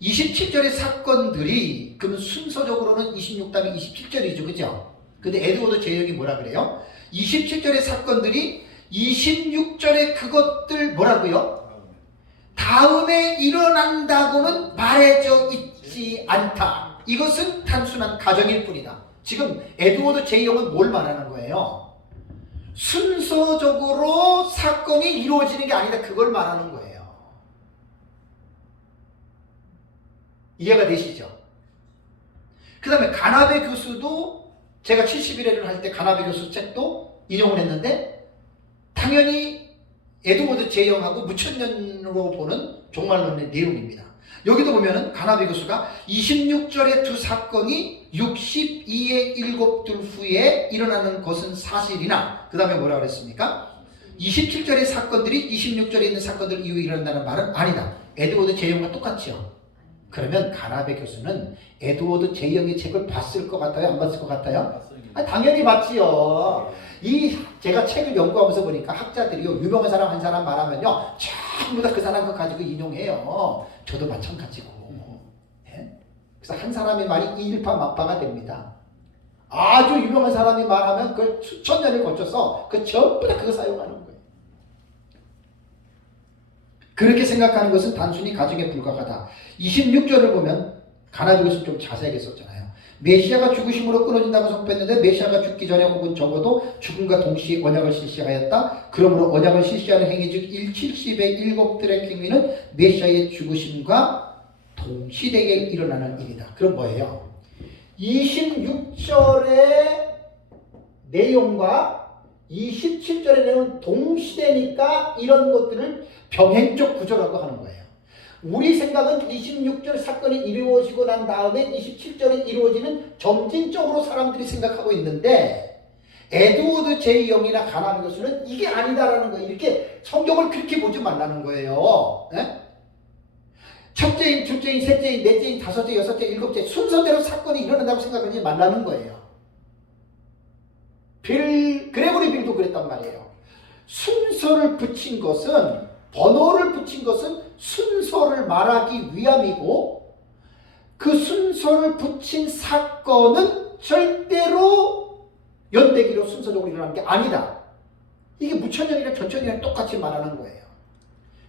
27절의 사건들이 그러면 순서적으로는 26다음에 27절이죠. 그죠? 근데 에드워드 제이 영이 뭐라 그래요? 27절의 사건들이 26절에 그것들 뭐라고요? 다음에 일어난다고는 말해져 있지 않다. 이것은 단순한 가정일 뿐이다. 지금 에드워드 제이용은 뭘 말하는 거예요? 순서적으로 사건이 이루어지는 게 아니다. 그걸 말하는 거예요. 이해가 되시죠? 그 다음에 가나베 교수도 제가 71회를 할 때 가나베 교수 책도 인용을 했는데 당연히 에드워드 제이용하고 무천년으로 보는 종말론의 내용입니다. 여기도 보면은 가나베 교수가 26절의 두 사건이 62의 일곱들 후에 일어나는 것은 사실이나 그 다음에 뭐라 그랬습니까? 27절의 사건들이 26절에 있는 사건들 이후에 일어난다는 말은 아니다. 에드워드 제이용과 똑같죠. 그러면 가나베 교수는 에드워드 제이용의 책을 봤을 것 같아요? 안 봤을 것 같아요? 당연히 봤지요. 제가 책을 연구하면서 보니까 학자들이요, 유명한 사람 한 사람 말하면요, 전부 다 그 사람 거 가지고 인용해요. 저도 마찬가지고. 예? 그래서 한 사람의 말이 일파만파가 됩니다. 아주 유명한 사람이 말하면 그걸 수천 년을 거쳐서 그 전부 다 그거 사용하는 거예요. 그렇게 생각하는 것은 단순히 가정에 불과하다. 26절을 보면 가나베 교수는 좀 자세하게 썼잖아요. 메시아가 죽으심으로 끊어진다고 선포했는데 메시아가 죽기 전에 혹은 적어도 죽음과 동시에 언약을 실시하였다. 그러므로 언약을 실시하는 행위 즉 170의 일곱들의 행위는 메시아의 죽으심과 동시대에 일어나는 일이다. 그럼 뭐예요? 26절의 내용과 27절의 내용은 동시대니까 이런 것들을 병행적 구조라고 하는 거예요. 우리 생각은 26절 사건이 이루어지고 난 다음에 27절이 이루어지는 점진적으로 사람들이 생각하고 있는데 에드워드 제이용이나 가나베 교수는 이게 아니다라는 거예요. 이렇게 성경을 그렇게 보지 말라는 거예요. 네? 첫째인, 둘째인, 셋째인, 넷째인, 다섯째, 여섯째, 일곱째 순서대로 사건이 일어난다고 생각하지 말라는 거예요. 그레고리 빌도 그랬단 말이에요. 순서를 붙인 것은, 번호를 붙인 것은 순서를 말하기 위함이고 그 순서를 붙인 사건은 절대로 연대기로 순서적으로 일어나는 게 아니다. 이게 무천년이랑 전천년이랑 똑같이 말하는 거예요.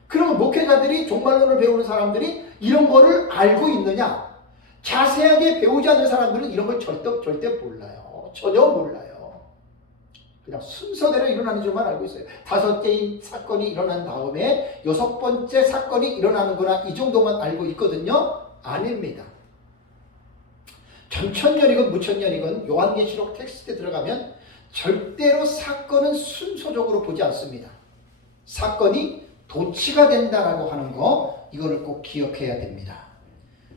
그러면 목회자들이 종말론을 배우는 사람들이 이런 거를 알고 있느냐? 자세하게 배우지 않는 사람들은 이런 걸 절대 몰라요. 전혀 몰라요. 그냥 순서대로 일어나는 줄만 알고 있어요. 다섯째인 사건이 일어난 다음에 여섯 번째 사건이 일어나는구나 이 정도만 알고 있거든요. 아닙니다. 전천년이건 무천년이건 요한계시록 텍스트에 들어가면 절대로 사건은 순서적으로 보지 않습니다. 사건이 도치가 된다라고 하는 거 이거를 꼭 기억해야 됩니다.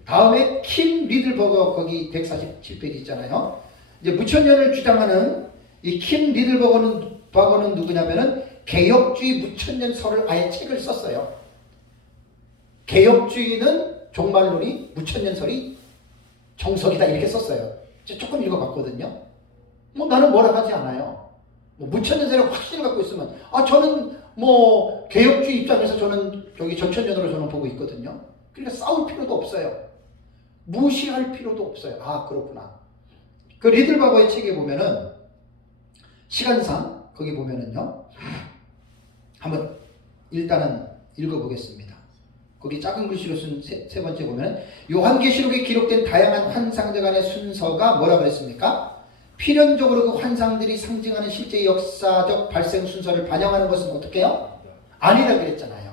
다음에 킴 리들버거 거기 147페이지 있잖아요. 이제 무천년을 주장하는 이 킴 리들버거는 누구냐면은 개혁주의 무천년설을 아예 책을 썼어요. 개혁주의는 종말론이 무천년설이 정석이다 이렇게 썼어요. 조금 읽어봤거든요. 뭐 나는 뭐라 하지 않아요. 뭐 무천년설을 확실히 갖고 있으면 저는 뭐 개혁주의 입장에서 저는 여기 전천년으로 저는 보고 있거든요. 그러니까 싸울 필요도 없어요. 무시할 필요도 없어요. 그렇구나. 그 리들버거의 책에 보면은 시간상 거기 보면은요. 한번 일단은 읽어보겠습니다. 거기 작은 글씨로 쓴 세 번째 보면은 요한계시록에 기록된 다양한 환상들 간의 순서가 뭐라 그랬습니까? 필연적으로 그 환상들이 상징하는 실제 역사적 발생 순서를 반영하는 것은 어떻게 해요? 아니다 그랬잖아요.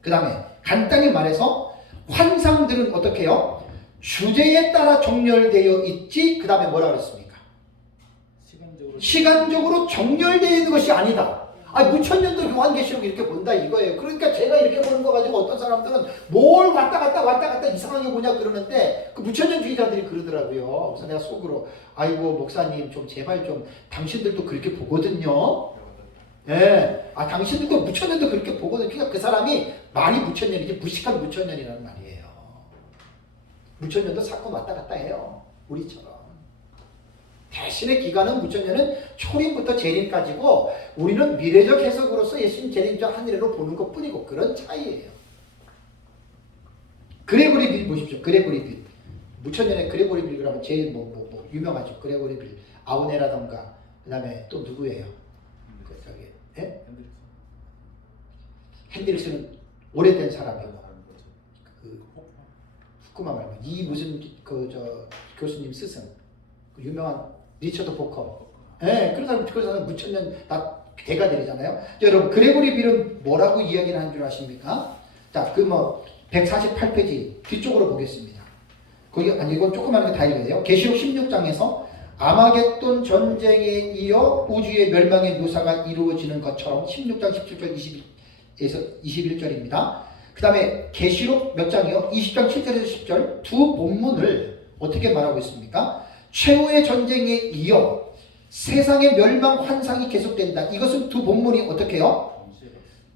그 다음에 간단히 말해서 환상들은 어떻게 해요? 주제에 따라 정렬되어 있지 그 다음에 뭐라 그랬습니까? 시간적으로 정렬되어 있는 것이 아니다. 무천년도 요한계시록 이렇게 본다 이거예요. 그러니까 제가 이렇게 보는 거 가지고 어떤 사람들은 뭘 왔다 갔다 이상하게 보냐 그러는데 그 무천년주의자들이 그러더라고요. 그래서 내가 속으로 아이고 목사님 좀 제발 좀 당신들도 그렇게 보거든요. 예, 당신들도 무천년도 그렇게 보거든요. 그러니까 그 사람이 말이 무천년이지 무식한 무천년이라는 말이에요. 무천년도 사건 왔다 갔다 해요. 우리처럼. 대신의 기간은 무천년은 초림부터 재림까지고 우리는 미래적 해석으로서 예수님 재림적 하늘로 보는 것 뿐이고 그런 차이예요. 그레고리 빌 보십시오. 그레고리 빌. 무천년의 그레고리 빌 그러면 제일 유명하죠. 그레고리 빌. 아우네라던가 그 다음에 또 누구예요? 핸드릭스는 오래된 사람이고 그 후쿠마 말고 이 무슨 그 교수님 스승 그 유명한 리처드 포커 예 그런 사람 무천년 다 대가 되잖아요. 여러분 그레고리 빌은 뭐라고 이야기를 한 줄 아십니까? 자 그 뭐 148페이지 뒤쪽으로 보겠습니다. 거기 아니 이건 조그만 거 다 읽어야 돼요. 계시록 16장에서 아마겟돈 전쟁에 이어 우주의 멸망의 묘사가 이루어지는 것처럼 16장 17절 20에서 21절입니다. 그 다음에 계시록 몇 장이요? 20장 7절에서 10절 두 본문을 어떻게 말하고 있습니까? 최후의 전쟁에 이어 세상의 멸망 환상이 계속된다. 이것은 두 본문이 어떻게 해요?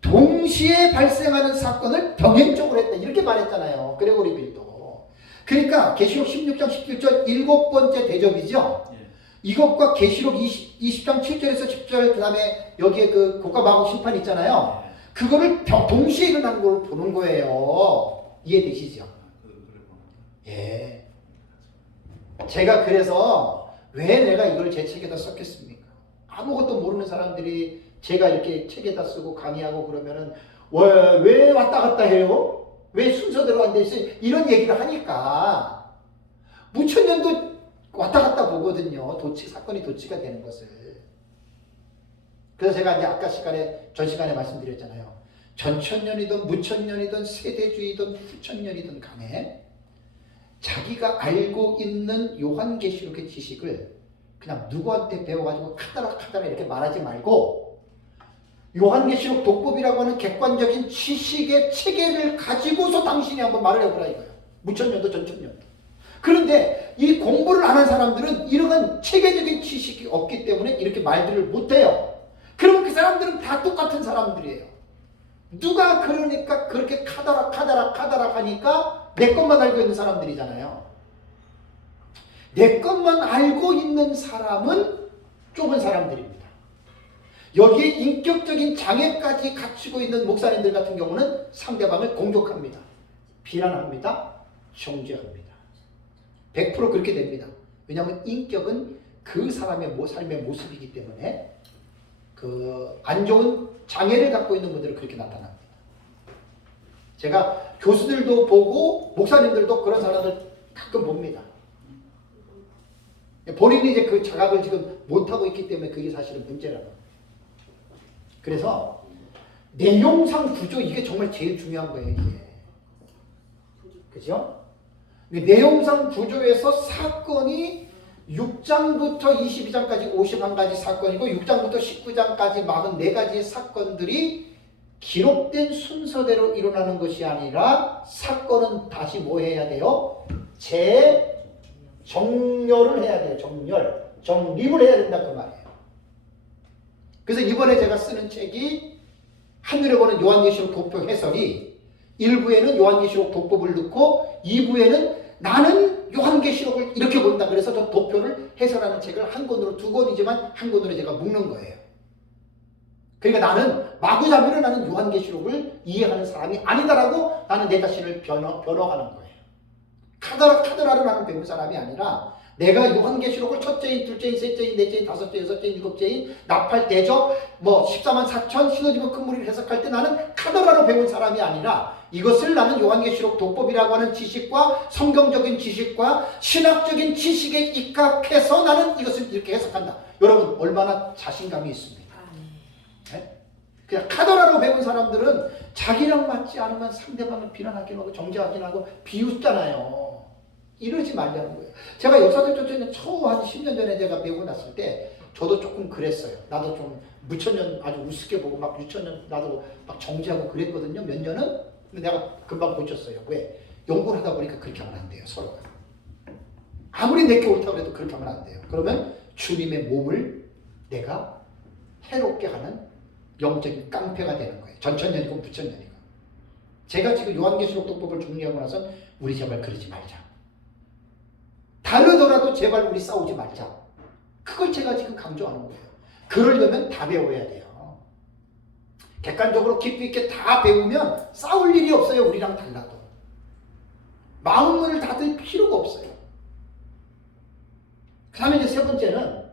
동시에 발생하는 사건을 병행적으로 했다. 이렇게 말했잖아요. 그레고리 빌도. 그러니까 계시록 16장 17절 일곱 번째 대접이죠. 이것과 계시록 20장 7절에서 10절 그 다음에 여기에 그 곡과 마곡 심판 있잖아요. 그거를 동시에 일어나는 걸 보는 거예요. 이해되시죠? 예. 제가 그래서 왜 내가 이걸 제 책에다 썼겠습니까? 아무것도 모르는 사람들이 제가 이렇게 책에다 쓰고 강의하고 그러면은 왜 왔다 갔다 해요? 왜 순서대로 안 돼 있어요? 이런 얘기를 하니까 무천년도 왔다 갔다 보거든요. 사건이 도치가 되는 것을. 그래서 제가 이제 아까 전 시간에 말씀드렸잖아요. 전천년이든 무천년이든 세대주의든 후천년이든 간에 자기가 알고 있는 요한계시록의 지식을 그냥 누구한테 배워가지고 카다라 이렇게 말하지 말고 요한계시록 독법이라고 하는 객관적인 지식의 체계를 가지고서 당신이 한번 말을 해보라 이거예요. 무천년도 전천년도. 그런데 이 공부를 안 한 사람들은 이런 체계적인 지식이 없기 때문에 이렇게 말들을 못해요. 그러면 그 사람들은 다 똑같은 사람들이에요. 누가 그러니까 그렇게 카다락 하니까 내 것만 알고 있는 사람들이잖아요. 내 것만 알고 있는 사람은 좁은 사람들입니다. 여기에 인격적인 장애까지 갖추고 있는 목사님들 같은 경우는 상대방을 공격합니다. 비난합니다. 정죄합니다. 100% 그렇게 됩니다. 왜냐하면 인격은 그 사람의 삶의 모습이기 때문에 그 안 좋은 장애를 갖고 있는 분들은 그렇게 나타납니다. 제가 교수들도 보고 목사님들도 그런 사람들 가끔 봅니다. 본인이 이제 그 자각을 지금 못하고 있기 때문에 그게 사실은 문제라고. 그래서 내용상 구조 이게 정말 제일 중요한 거예요. 이게. 그죠? 내용상 구조에서 사건이 6장부터 22장까지 51가지 사건이고 6장부터 19장까지 44가지의 사건들이 기록된 순서대로 일어나는 것이 아니라 사건은 다시 뭐 해야 돼요? 재정렬을 해야 돼요. 정립을 해야 된다 그 말이에요. 그래서 이번에 제가 쓰는 책이 한눈에 보는 요한계시록 독법 해설이 1부에는 요한계시록 독법을 넣고 2부에는 나는 요한계시록을 이렇게 본다. 그래서 저 도표를 해설하는 책을 한 권으로 두 권이지만 한 권으로 제가 묶는 거예요. 그러니까 나는 마구잡이로 나는 요한계시록을 이해하는 사람이 아니다라고 나는 내 자신을 변호하는 거예요. 카더라로 나는 배운 사람이 아니라 내가 요한계시록을 첫째인, 둘째인, 셋째인, 넷째인, 다섯째인, 여섯째인, 일곱째인, 나팔, 대접, 14만 4천, 신호지문 큰 무리를 해석할 때 나는 카더라로 배운 사람이 아니라 이것을 나는 요한계시록 독법이라고 하는 지식과 성경적인 지식과 신학적인 지식에 입각해서 나는 이것을 이렇게 해석한다. 여러분 얼마나 자신감이 있습니까? 네? 그냥 카더라로 배운 사람들은 자기랑 맞지 않으면 상대방을 비난하긴 하고 정죄하긴 하고 비웃잖아요. 이러지 말자는 거예요. 제가 역사적 전체는 처음 한 10년 전에 제가 배우고 났을 때 저도 조금 그랬어요. 나도 좀 무천년 아주 우습게 보고 막 유천년 나도 막 정죄하고 그랬거든요. 몇 년은. 근데 내가 금방 고쳤어요. 왜? 연구를 하다 보니까 그렇게 하면 안 돼요. 서로가. 아무리 내게 옳다고 해도 그렇게 하면 안 돼요. 그러면 주님의 몸을 내가 해롭게 하는 영적인 깡패가 되는 거예요. 전천년이고 부천년이고. 제가 지금 요한계시록 독법을 정리하고 나서 우리 제발 그러지 말자. 다르더라도 제발 우리 싸우지 말자. 그걸 제가 지금 강조하는 거예요. 그러려면 다 배워야 돼요. 객관적으로 깊이 있게 다 배우면 싸울 일이 없어요. 우리랑 달라도. 마음문을 닫을 필요가 없어요. 그 다음에 이제 세 번째는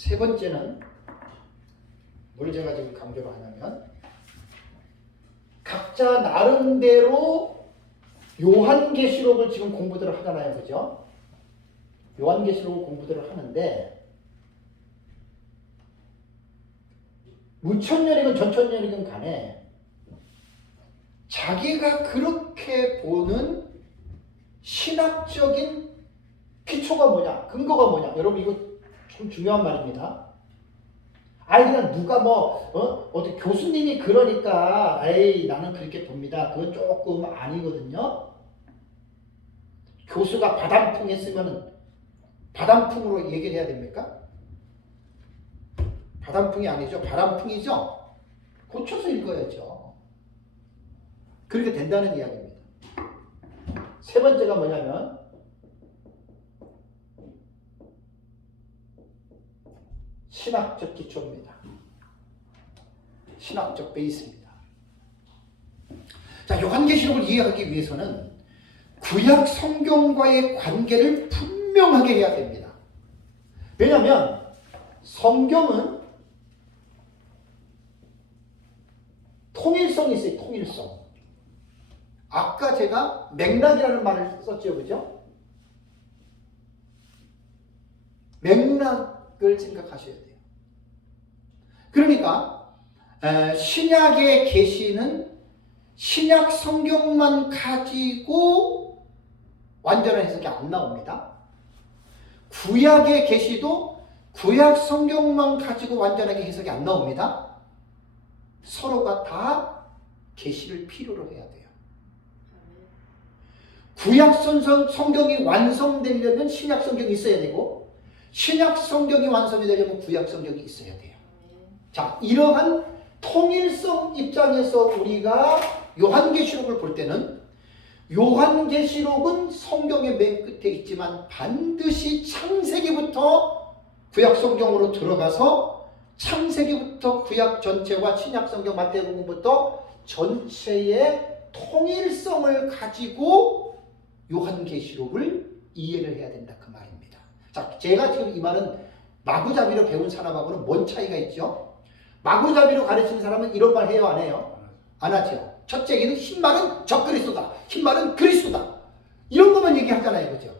세 번째는 뭘 제가 지금 강조를 하냐면 각자 나름대로 요한계시록을 지금 공부들을 하잖아요. 그죠? 요한계시록을 공부들을 하는데 무천년이건 전천년이건 간에 자기가 그렇게 보는 신학적인 기초가 뭐냐, 근거가 뭐냐. 여러분 이거 참 중요한 말입니다. 아이 그냥 누가 어떻게 교수님이 그러니까 에이 나는 그렇게 봅니다. 그건 조금 아니거든요. 교수가 바람풍 했으면 바람풍으로 얘기를 해야 됩니까? 바람풍이 아니죠. 바람풍이죠. 고쳐서 읽어야죠. 그렇게 된다는 이야기입니다. 세 번째가 뭐냐면 신학적 기초입니다. 신학적 베이스입니다. 자, 요한계시록을 이해하기 위해서는 구약 성경과의 관계를 분명하게 해야 됩니다. 왜냐하면 성경은 통일성이 있어요. 통일성. 아까 제가 맥락이라는 말을 썼죠. 그죠? 맥락을 생각하셔야 돼요. 그러니까 신약의 계시는 신약 성경만 가지고 완전한 해석이 안 나옵니다. 구약의 계시도 구약 성경만 가지고 완전하게 해석이 안 나옵니다. 서로가 다 계시를 필요로 해야 돼요. 구약 성경이 완성되려면 신약 성경이 있어야 되고 신약 성경이 완성이 되려면 구약 성경이 있어야 돼요. 자, 이러한 통일성 입장에서 우리가 요한계시록을 볼 때는 요한계시록은 성경의 맨 끝에 있지만 반드시 창세기부터 구약 성경으로 들어가서 창세기부터 구약 전체와 신약 성경 마태복음부터 전체의 통일성을 가지고 요한계시록을 이해를 해야 된다 그 말입니다. 자, 제가 지금 이 말은 마구잡이로 배운 사람하고는 뭔 차이가 있죠? 마구잡이로 가르치는 사람은 이런 말 해요, 안 해요? 안 하죠. 첫째는 흰말은 적그리스도다. 흰말은 그리스도다. 이런 것만 얘기하잖아요. 그죠?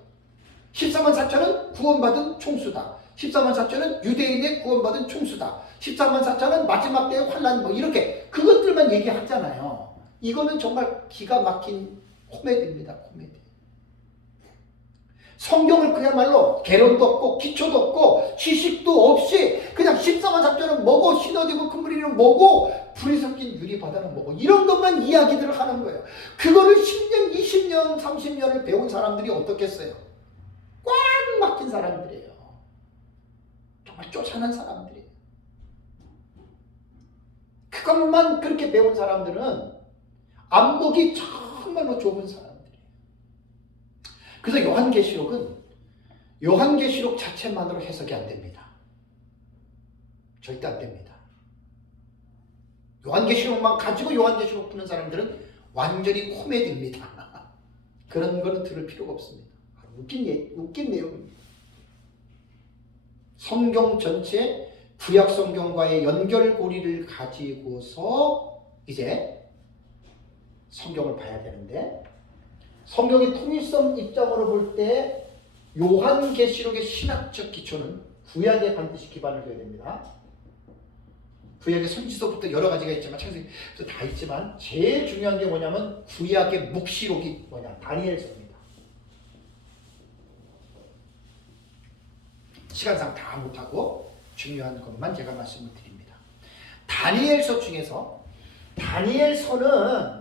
14만 4천은 구원받은 총수다. 14만 4천은 유대인의 구원받은 총수다. 14만 4천은 마지막 때의 환란 뭐 이렇게 그것들만 얘기하잖아요. 이거는 정말 기가 막힌 코미디입니다. 코미디. 성경을 그야말로 개론도 없고 기초도 없고 지식도 없이 그냥 14만 4천은 뭐고 신어지고 금브리는 뭐고 불이 섞인 유리바다는 뭐고 이런 것만 이야기들을 하는 거예요. 그거를 10년, 20년, 30년을 배운 사람들이 어떻겠어요? 꽉 막힌 사람들이에요. 정말 쫓아난 사람들이에요. 그것만 그렇게 배운 사람들은 안목이 정말로 좁은 사람들이에요. 그래서 요한계시록은 요한계시록 자체만으로 해석이 안 됩니다. 절대 안 됩니다. 요한계시록만 가지고 요한계시록 푸는 사람들은 완전히 코미디입니다. 그런 거는 들을 필요가 없습니다. 웃긴 내용입니다. 성경 전체 구약 성경과의 연결고리를 가지고서 이제 성경을 봐야 되는데 성경의 통일성 입장으로 볼 때 요한계시록의 신학적 기초는 구약에 반드시 기반을 둬야 됩니다. 구약의 선지서부터 여러 가지가 있지만 창세기부터 다 있지만 제일 중요한 게 뭐냐면 구약의 묵시록이 뭐냐 다니엘서입니다. 시간상 다 못하고 중요한 것만 제가 말씀을 드립니다. 다니엘서 중에서 다니엘서는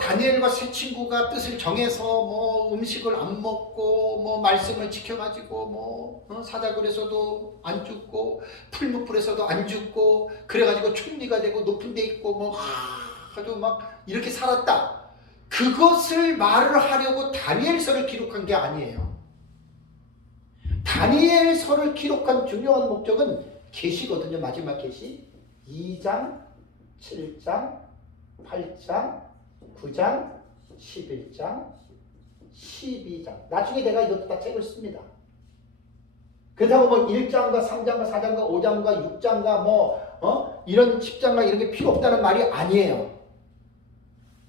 다니엘과 세 친구가 뜻을 정해서 음식을 안 먹고 말씀을 지켜가지고 사자굴에서도 안 죽고 풀무불에서도 안 죽고 그래가지고 총리가 되고 높은 데 있고 아주 막 이렇게 살았다. 그것을 말을 하려고 다니엘서를 기록한 게 아니에요. 다니엘서를 기록한 중요한 목적은 계시거든요. 마지막 계시 2장, 7장, 8장, 9장, 11장, 12장. 나중에 내가 이것도 다 책을 씁니다. 그렇다고 뭐 1장과 3장과 4장과 5장과 6장과 이런 10장과 이런 게 필요 없다는 말이 아니에요.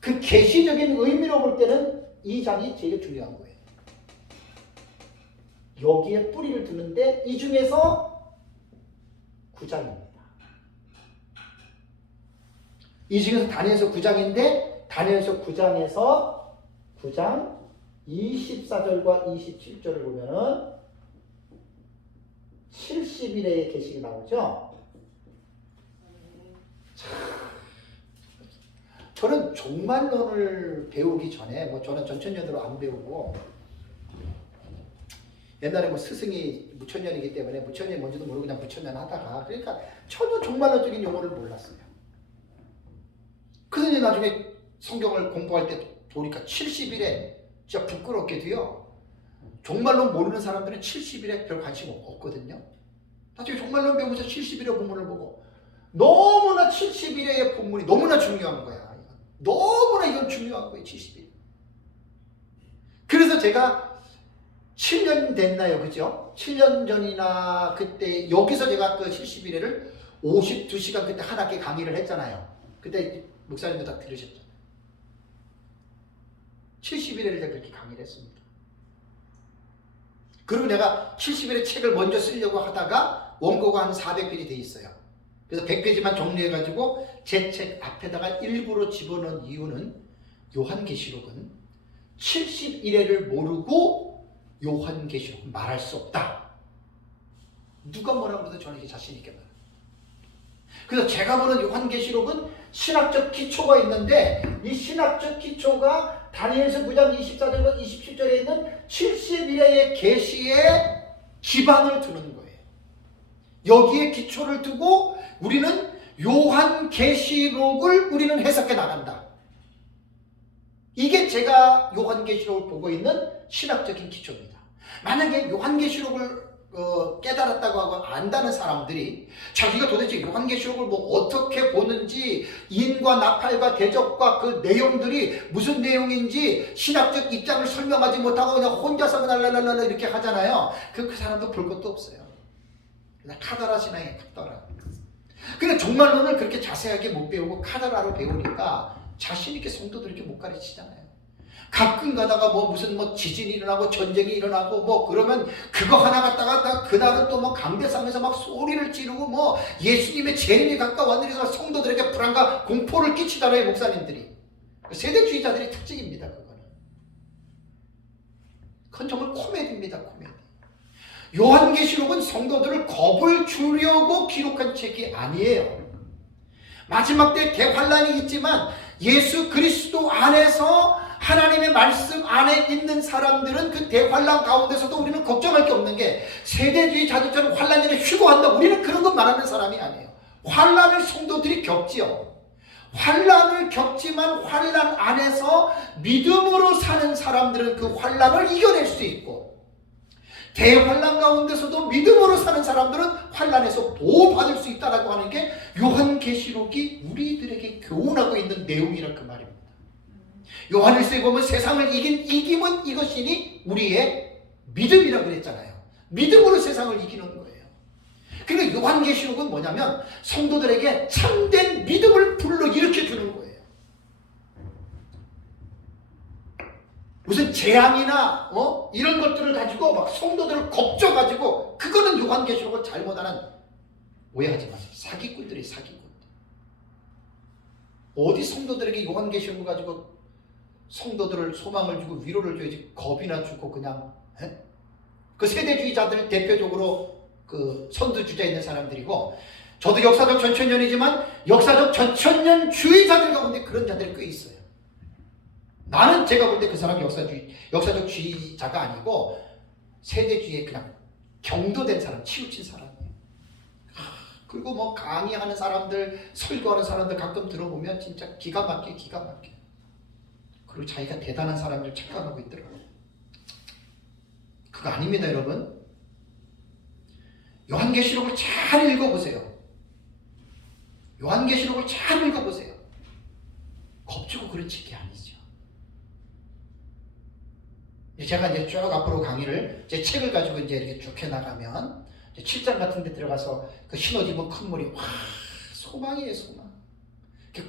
그 계시적인 의미로 볼 때는 이 장이 제일 중요한 거예요. 여기에 뿌리를 두는데 이 중에서 9장입니다. 이 중에서 다니엘서 9장인데 다니엘서 9장에서 9장 24절과 27절을 보면은 70일의 계시가 나오죠. 저는 종말론을 배우기 전에 저는 전천년으로 안 배우고 옛날에 스승이 무천년이기 때문에 무천년이 뭔지도 모르고 그냥 무천년 하다가 그러니까 전혀 종말론적인 용어를 몰랐어요. 그래서 나중에 성경을 공부할 때 보니까 70일에 진짜 부끄럽게도요. 종말론 모르는 사람들은 70일에 별 관심 없거든요. 나중에 종말론 배우면서 70일의 본문을 보고 너무나 70일의 본문이 너무나 중요한 거야. 너무나 이건 중요한 거예요. 70일. 그래서 제가 7년 됐나요? 그죠? 7년 전이나 그때 여기서 제가 그 71회를 52시간 그때 한 학기 강의를 했잖아요. 그때 목사님도 다 들으셨죠? 71회를 제가 그렇게 강의를 했습니다. 그리고 내가 70일의 책을 먼저 쓰려고 하다가 원고가 한 400편이 돼 있어요. 그래서 100페이지만 정리해가지고 제 책 앞에다가 일부러 집어넣은 이유는 요한계시록은 71회를 모르고 요한계시록은 말할 수 없다. 누가 뭐라고 해도 저는 이게 자신 있게 말해요. 그래서 제가 보는 요한계시록은 신학적 기초가 있는데 이 신학적 기초가 다니엘서 9장 24절과 27절에 있는 71회의 계시에 기반을 두는 거예요. 여기에 기초를 두고 우리는 요한계시록을 우리는 해석해 나간다. 이게 제가 요한계시록을 보고 있는 신학적인 기초입니다. 만약에 요한계시록을 깨달았다고 하고 안다는 사람들이 자기가 도대체 요한계시록을 어떻게 보는지 인과 나팔과 대적과 그 내용들이 무슨 내용인지 신학적 입장을 설명하지 못하고 그냥 혼자서 랄랄랄라 이렇게 하잖아요. 그 사람도 볼 것도 없어요. 그냥 카더라 신앙이에요. 카더라. 근데 종말론을 그렇게 자세하게 못 배우고 카더라로 배우니까 자신 있게 성도들 이렇게 못 가르치잖아요. 가끔 가다가 무슨 지진이 일어나고 전쟁이 일어나고 그러면 그거 하나 갖다가 그날은 또 강대상에서 막 소리를 지르고 예수님의 재림이 가까웠는데 성도들에게 불안과 공포를 끼치잖아요. 목사님들이. 세대주의자들의 특징입니다. 그건 정말 코미디입니다. 코미디. 요한계시록은 성도들을 겁을 주려고 기록한 책이 아니에요. 마지막 때 대환란이 있지만 예수 그리스도 안에서 하나님의 말씀 안에 있는 사람들은 그 대환란 가운데서도 우리는 걱정할 게 없는 게 세대주의 자들처럼 환란을 휴거한다. 우리는 그런 것 말하는 사람이 아니에요. 환란을 성도들이 겪지요. 환란을 겪지만 환란 안에서 믿음으로 사는 사람들은 그 환란을 이겨낼 수 있고 대환란 가운데서도 믿음으로 사는 사람들은 환란에서 보호받을 수 있다라고 하는 게 요한계시록이 우리들에게 교훈하고 있는 내용이란 그 말입니다. 요한일서에 보면 세상을 이긴 이김은 이것이니 우리의 믿음이라고 그랬잖아요. 믿음으로 세상을 이기는 거예요. 그러니까 요한계시록은 뭐냐면 성도들에게 참된 믿음을 불러일으켜 주는 거예요. 무슨 재앙이나 이런 것들을 가지고 막 성도들을 겁줘가지고 그거는 요한계시록을 잘못하는 오해하지 마세요. 사기꾼들이 사기꾼. 어디 성도들에게 요한계시록을 가지고 성도들을 소망을 주고 위로를 줘야지 겁이나 주고 그냥 그 세대주의자들 대표적으로 그 선두주자에 있는 사람들이고 저도 역사적 전천년이지만 역사적 전천년주의자들 가운데 그런 자들이 꽤 있어요. 나는 제가 볼 때 그 사람이 역사적 주의자가 아니고 세대주의에 그냥 경도된 사람, 치우친 사람이에요. 그리고 강의하는 사람들, 설교하는 사람들 가끔 들어보면 진짜 기가 막혀. 그리고 자기가 대단한 사람들 착각하고 있더라고요. 그거 아닙니다, 여러분. 요한계시록을 잘 읽어보세요. 요한계시록을 잘 읽어보세요. 겁주고 그런 책이 아니죠. 제가 이제 쭉 앞으로 강의를 제 책을 가지고 이제 이렇게 쭉 해나가면 7장 같은 데 들어가서 그 신어집은 큰 물이 와 소망이에요 소망.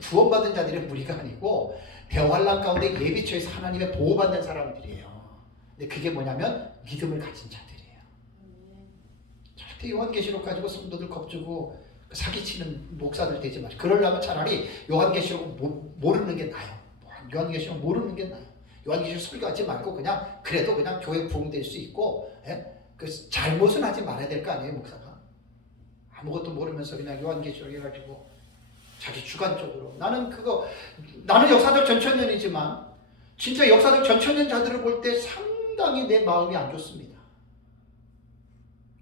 구원받은 자들의 무리가 아니고 대환란 가운데 예비처에서 하나님의 보호받는 사람들이에요. 근데 그게 뭐냐면 믿음을 가진 자들이에요. 절대 요한계시록 가지고 성도들 겁주고 사기치는 목사들 되지 마시고 그러려면 차라리 요한계시록 모르는 게 나아요. 요한계시록 모르는 게 나아요. 요한계시록 설교하지 말고 그냥 그래도 그냥 교회 부흥될 수 있고 그 잘못은 하지 말아야 될 거 아니에요 목사가. 아무것도 모르면서 그냥 요한계시록 해가지고 자기 주관적으로 나는 역사적 전천년이지만 진짜 역사적 전천년자들을 볼 때 상당히 내 마음이 안 좋습니다.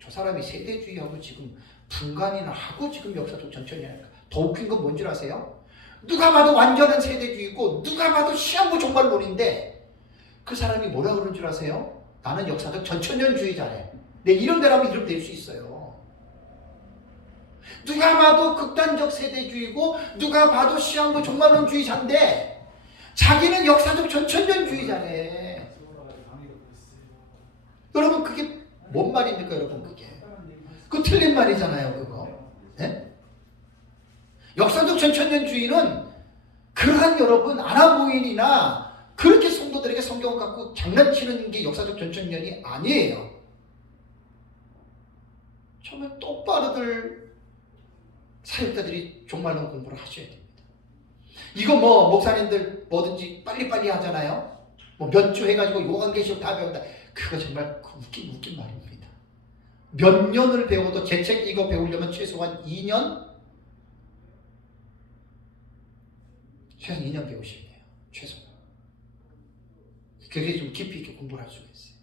저 사람이 세대주의하고 지금 분간이나 하고 지금 역사적 전천년이니까 더 웃긴 건 뭔지 아세요? 누가 봐도 완전한 세대주의고 누가 봐도 시한부 종말론인데 그 사람이 뭐라 그러는 줄 아세요? 나는 역사적 전천년주의자래. 내 이런 데라면 이름 될 수 있어요. 누가 봐도 극단적 세대주의고 누가 봐도 시한부 종말론주의자인데 자기는 역사적 전천년주의자래. 여러분 그게 뭔 말입니까 여러분 그게? 그 틀린 말이잖아요 그거. 네? 역사적 전천년주의는 그러한 여러분 아나모인이나 그렇게 성도들에게 성경을 갖고 장난치는 게 역사적 전천년이 아니에요. 정말 똑바로들 사역자들이 종말론 공부를 하셔야 됩니다. 이거 뭐 목사님들 뭐든지 빨리빨리 하잖아요. 뭐 몇 주 해가지고 요한계시록 다 배운다. 그거 정말 웃긴 말입니다. 몇 년을 배워도 제 책 이거 배우려면 최소한 2년? 최소한 2년 배우셔야 돼요. 최소한. 그게 좀 깊이 있게 공부를 할 수가 있어요.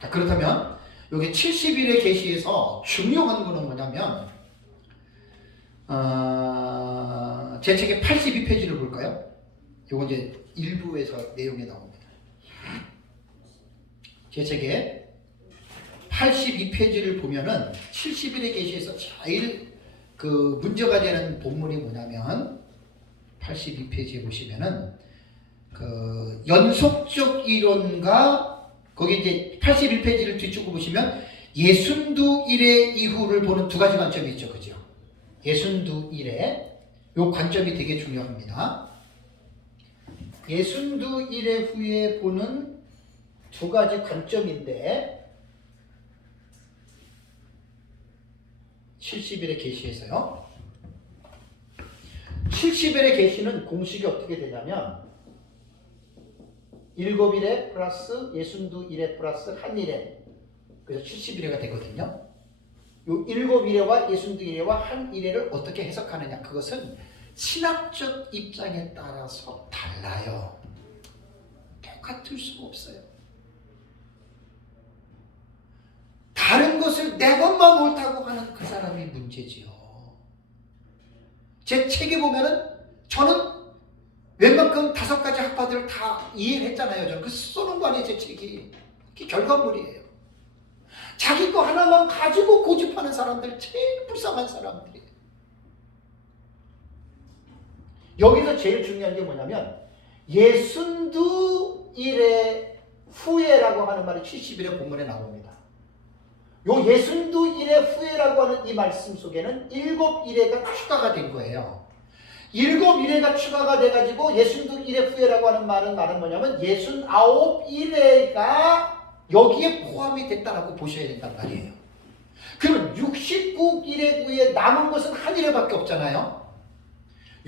자, 그렇다면 여기 70일의 계시에서 중요한 거는 뭐냐면 제 책의 82페이지를 볼까요? 이거 이제 일부에서 내용이 나옵니다. 제 책의 82페이지를 보면은 70일의 계시에서 제일 그 문제가 되는 본문이 뭐냐면 82페이지에 보시면은 그 연속적 이론과 거기 이제 81페이지를 뒤쪽으로 보시면 예순두 일의 이후를 보는 두 가지 관점이 있죠. 그죠? 예순두 일의 요 관점이 되게 중요합니다. 예순두 일의 후에 보는 두 가지 관점인데 70일의 계시에서요. 70일의 계시는 공식이 어떻게 되냐면 7일에 플러스 62일에 플러스 1일에 그래서 70일회가 되거든요. 요 7일회와 62일회와 1일회를 어떻게 해석하느냐 그것은 신학적 입장에 따라서 달라요. 똑같을 수가 없어요. 다른 것을 내 것만 옳다고 하는 그 사람이 문제지요. 제 책에 보면은 저는 웬만큼 5가지 학파들을 다 이해를 했잖아요. 저는 그 써놓은 거 아니에요. 제 책이. 그게 결과물이에요. 자기 거 하나만 가지고 고집하는 사람들 제일 불쌍한 사람들이에요. 여기서 제일 중요한 게 뭐냐면 예순두 일의 후예라고 하는 말이 70일의 본문에 나옵니다. 요 예순두 일의 후예라고 하는 이 말씀 속에는 7일회가 추가가 된 거예요. 7일회가 추가가 돼가지고 예순두 일의 후예라고 하는 말은 뭐냐면 69일회가 여기에 포함이 됐다라고 보셔야 된단 말이에요. 그러면 69일회 후에 남은 것은 1일회밖에 없잖아요.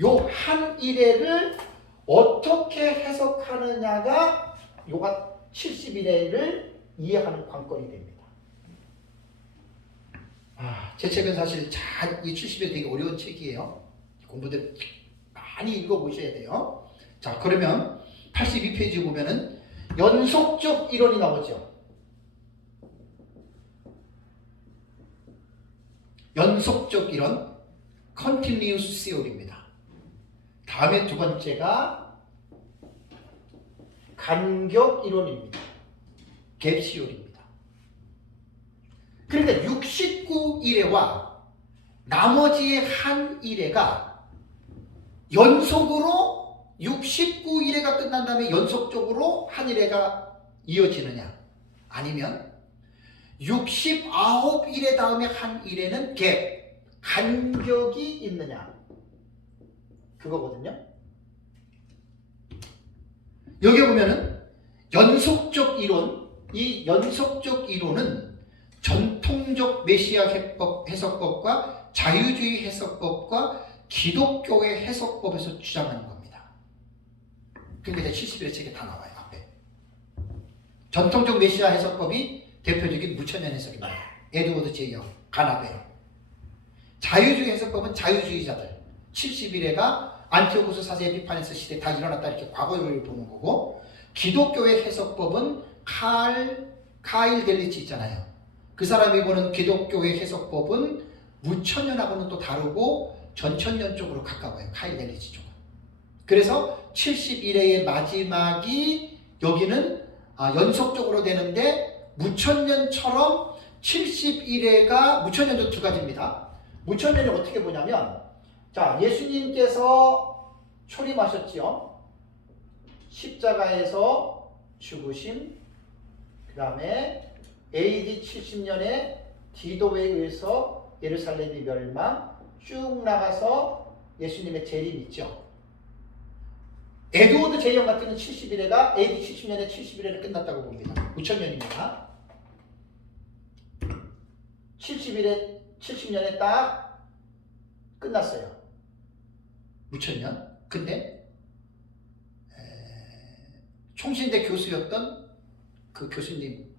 요 1일회를 어떻게 해석하느냐가 요가 70일회를 이해하는 관건이 됩니다. 제 책은 사실 이 70일회 되게 어려운 책이에요. 공부들 많이 읽어보셔야 돼요. 자, 그러면 82페이지 보면은 연속적 이론이 나오죠. 연속적 이론, continuous theory입니다. 다음에 두 번째가 간격 이론입니다. 갭 시올입니다. 그러니까 69일회와 나머지의 1일회가 연속으로 69일회가 끝난 다음에 연속적으로 한 일회가 이어지느냐, 아니면 69일회 다음에 한 일회는 간격이 있느냐, 그거거든요. 여기 보면은 연속적 이론, 이 연속적 이론은 전통적 메시아 해석법과 자유주의 해석법과 기독교의 해석법에서 주장하는 겁니다. 그게 70일의 책에 다 나와요, 앞에. 전통적 메시아 해석법이 대표적인 무천년 해석입니다. 에드워드 제이어, 가나베. 자유주의 해석법은 자유주의자들, 70일회가 안티오코스 사세의 비판에서 시대에 다 일어났다 이렇게 과거를 보는 거고, 기독교의 해석법은 카일 델리치 있잖아요. 그 사람이 보는 기독교의 해석법은 무천년하고는 또 다르고 전천년 쪽으로 가까워요. 카일 델리치 쪽은. 그래서 71회의 마지막이 여기는 연속적으로 되는데, 무천년처럼 71회가 무천년도 두 가지입니다. 무천년이 어떻게 보냐면, 자, 예수님께서 초림하셨지요. 십자가에서 죽으심, 그 다음에 AD 70년에 디도에 의해서 예루살렘이 멸망, 쭉 나가서 예수님의 재림 있죠. 에드워드 제이언 같은 경우는 71회가 AD 70년에 71회를 끝났다고 봅니다. 무천년입니다. 70년에 딱 끝났어요. 무천년. 근데 총신대 교수였던 그 교수님,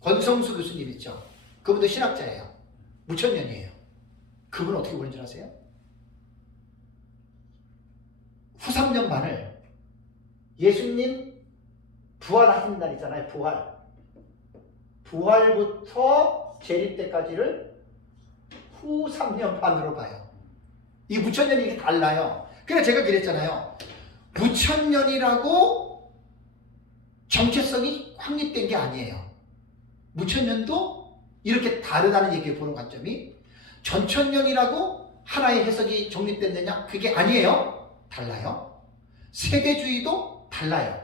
권성수 교수님 있죠. 그분도 신학자예요. 무천년이에요. 그분 어떻게 보는 줄 아세요? 후 3년 만을 예수님 부활하신 날 있잖아요. 부활부터 재림 때까지를 후 3년 반으로 봐요. 이 무천년이 이게 달라요. 그래서 제가 그랬잖아요. 무천년이라고 정체성이 확립된 게 아니에요. 무천년도 이렇게 다르다는 얘기를 보는 관점이, 전천년이라고 하나의 해석이 정립됐느냐? 그게 아니에요. 달라요. 세대주의도 달라요.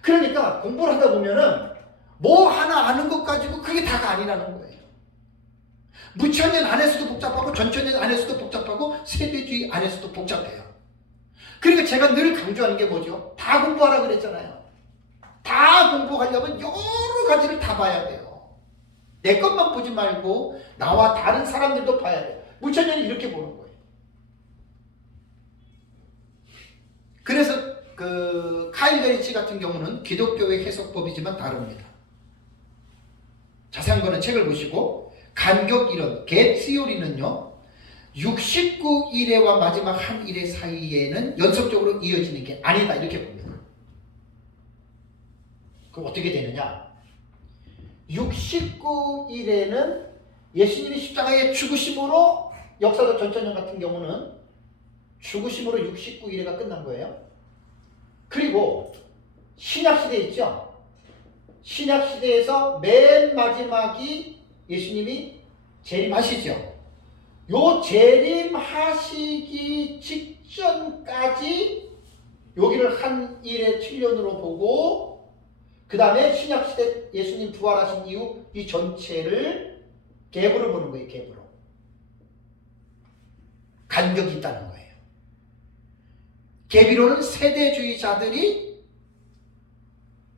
그러니까 공부를 하다 보면은 뭐 하나 아는 것 가지고 그게 다가 아니라는 거예요. 무천년 안에서도 복잡하고 전천년 안에서도 복잡하고 세대주의 안에서도 복잡해요. 그러니까 제가 늘 강조하는 게 뭐죠? 다 공부하라 그랬잖아요. 다 공부하려면 여러 가지를 다 봐야 돼요. 내 것만 보지 말고 나와 다른 사람들도 봐야 돼요. 무천년이 이렇게 보는 거예요. 그래서 그 카일 델리치 같은 경우는 기독교의 해석법이지만 다릅니다. 자세한 거는 책을 보시고, 간격 이론, 갭시오리는요 69일회와 마지막 한 일회 사이에는 연속적으로 이어지는 게 아니다 이렇게 봅니다. 그럼 어떻게 되느냐? 69일에는 예수님이 십자가에 죽으심으로, 역사적 전천년 같은 경우는 죽으심으로 69일회가 끝난 거예요. 그리고 신약시대 있죠? 신약시대에서 맨 마지막이 예수님이 재림하시죠. 요 재림하시기 직전까지 여기를 한 일의 7년으로 보고, 그 다음에 신약시대 예수님 부활하신 이후 이 전체를 갭으로 보는 거예요. 갭으로. 간격이 있다는 거예요. 갭이론은 세대주의자들이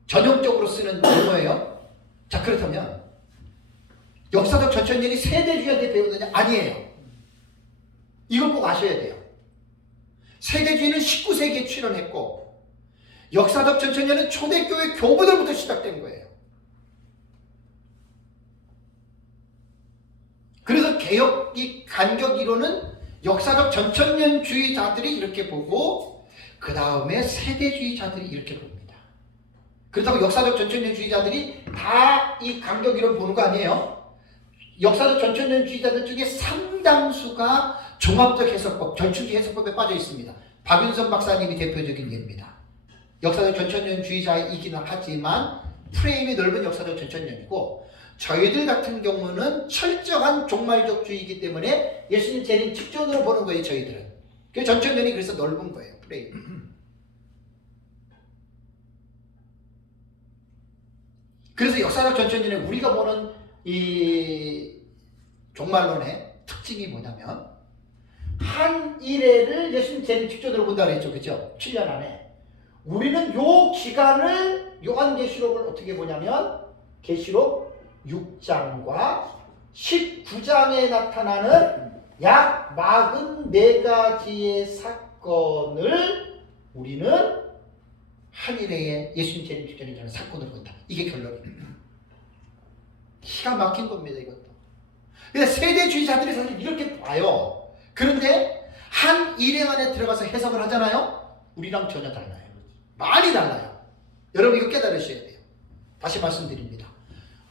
전형적으로 쓰는 용어예요. 자, 그렇다면 역사적 전천년이 세대주의한테 배우느냐? 아니에요. 이걸 꼭 아셔야 돼요. 세대주의는 19세기에 출현했고, 역사적 전천년은 초대교회 교부들부터 시작된 거예요. 그래서 개혁, 간격 이론은 역사적 전천년주의자들이 이렇게 보고, 그 다음에 세대주의자들이 이렇게 봅니다. 그렇다고 역사적 전천년주의자들이 다 이 간격 이론 보는 거 아니에요. 역사적 전천년주의자들 중에 상당수가 종합적 해석법, 전충기 해석법에 빠져 있습니다. 박윤선 박사님이 대표적인 예입니다. 역사적 전천년주의자이기는 하지만 프레임이 넓은 역사적 전천년이고, 저희들 같은 경우는 철저한 종말적주의이기 때문에 예수님 재림 직전으로 보는 거예요. 저희들은. 그 전천년이 그래서 넓은 거예요. 프레임. 그래서 역사적 전천전에 우리가 보는 이 종말론의 특징이 뭐냐면 한 일회를 예수님 재림 직전으로 본다고 했죠. 그죠? 7년 안에. 우리는 요 기간을 요한계시록을 어떻게 보냐면 계시록 6장과 19장에 나타나는 약 44가지의 사건을 우리는 한 일회에 예수님 재림 직전이라는 사건을 본다. 이게 결론입니다. 기가 막힌 겁니다, 이것도. 근데 세대주의자들이 사실 이렇게 봐요. 그런데 한 일행 안에 들어가서 해석을 하잖아요. 우리랑 전혀 달라요. 많이 달라요. 여러분 이거 깨달으셔야 돼요. 다시 말씀드립니다.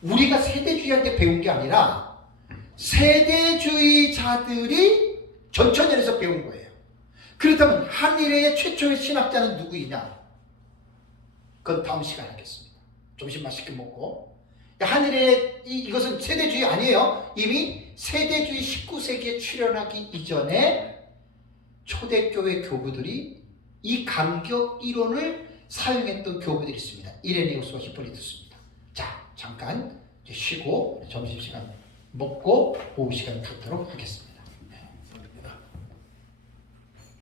우리가 세대주의한테 배운 게 아니라 세대주의자들이 전천년에서 배운 거예요. 그렇다면 한 일회의 최초의 신학자는 누구이냐? 그건 다음 시간에 하겠습니다. 점심 맛있게 먹고. 하늘의 이것은 세대주의 아니에요. 이미 세대주의 19세기에 출현하기 이전에 초대교회 교부들이 이 감격 이론을 사용했던 교부들이 있습니다. 이레네우스와 히포리투스입니다. 자, 잠깐 쉬고 점심시간 먹고 오후 시간 갖도록 하겠습니다.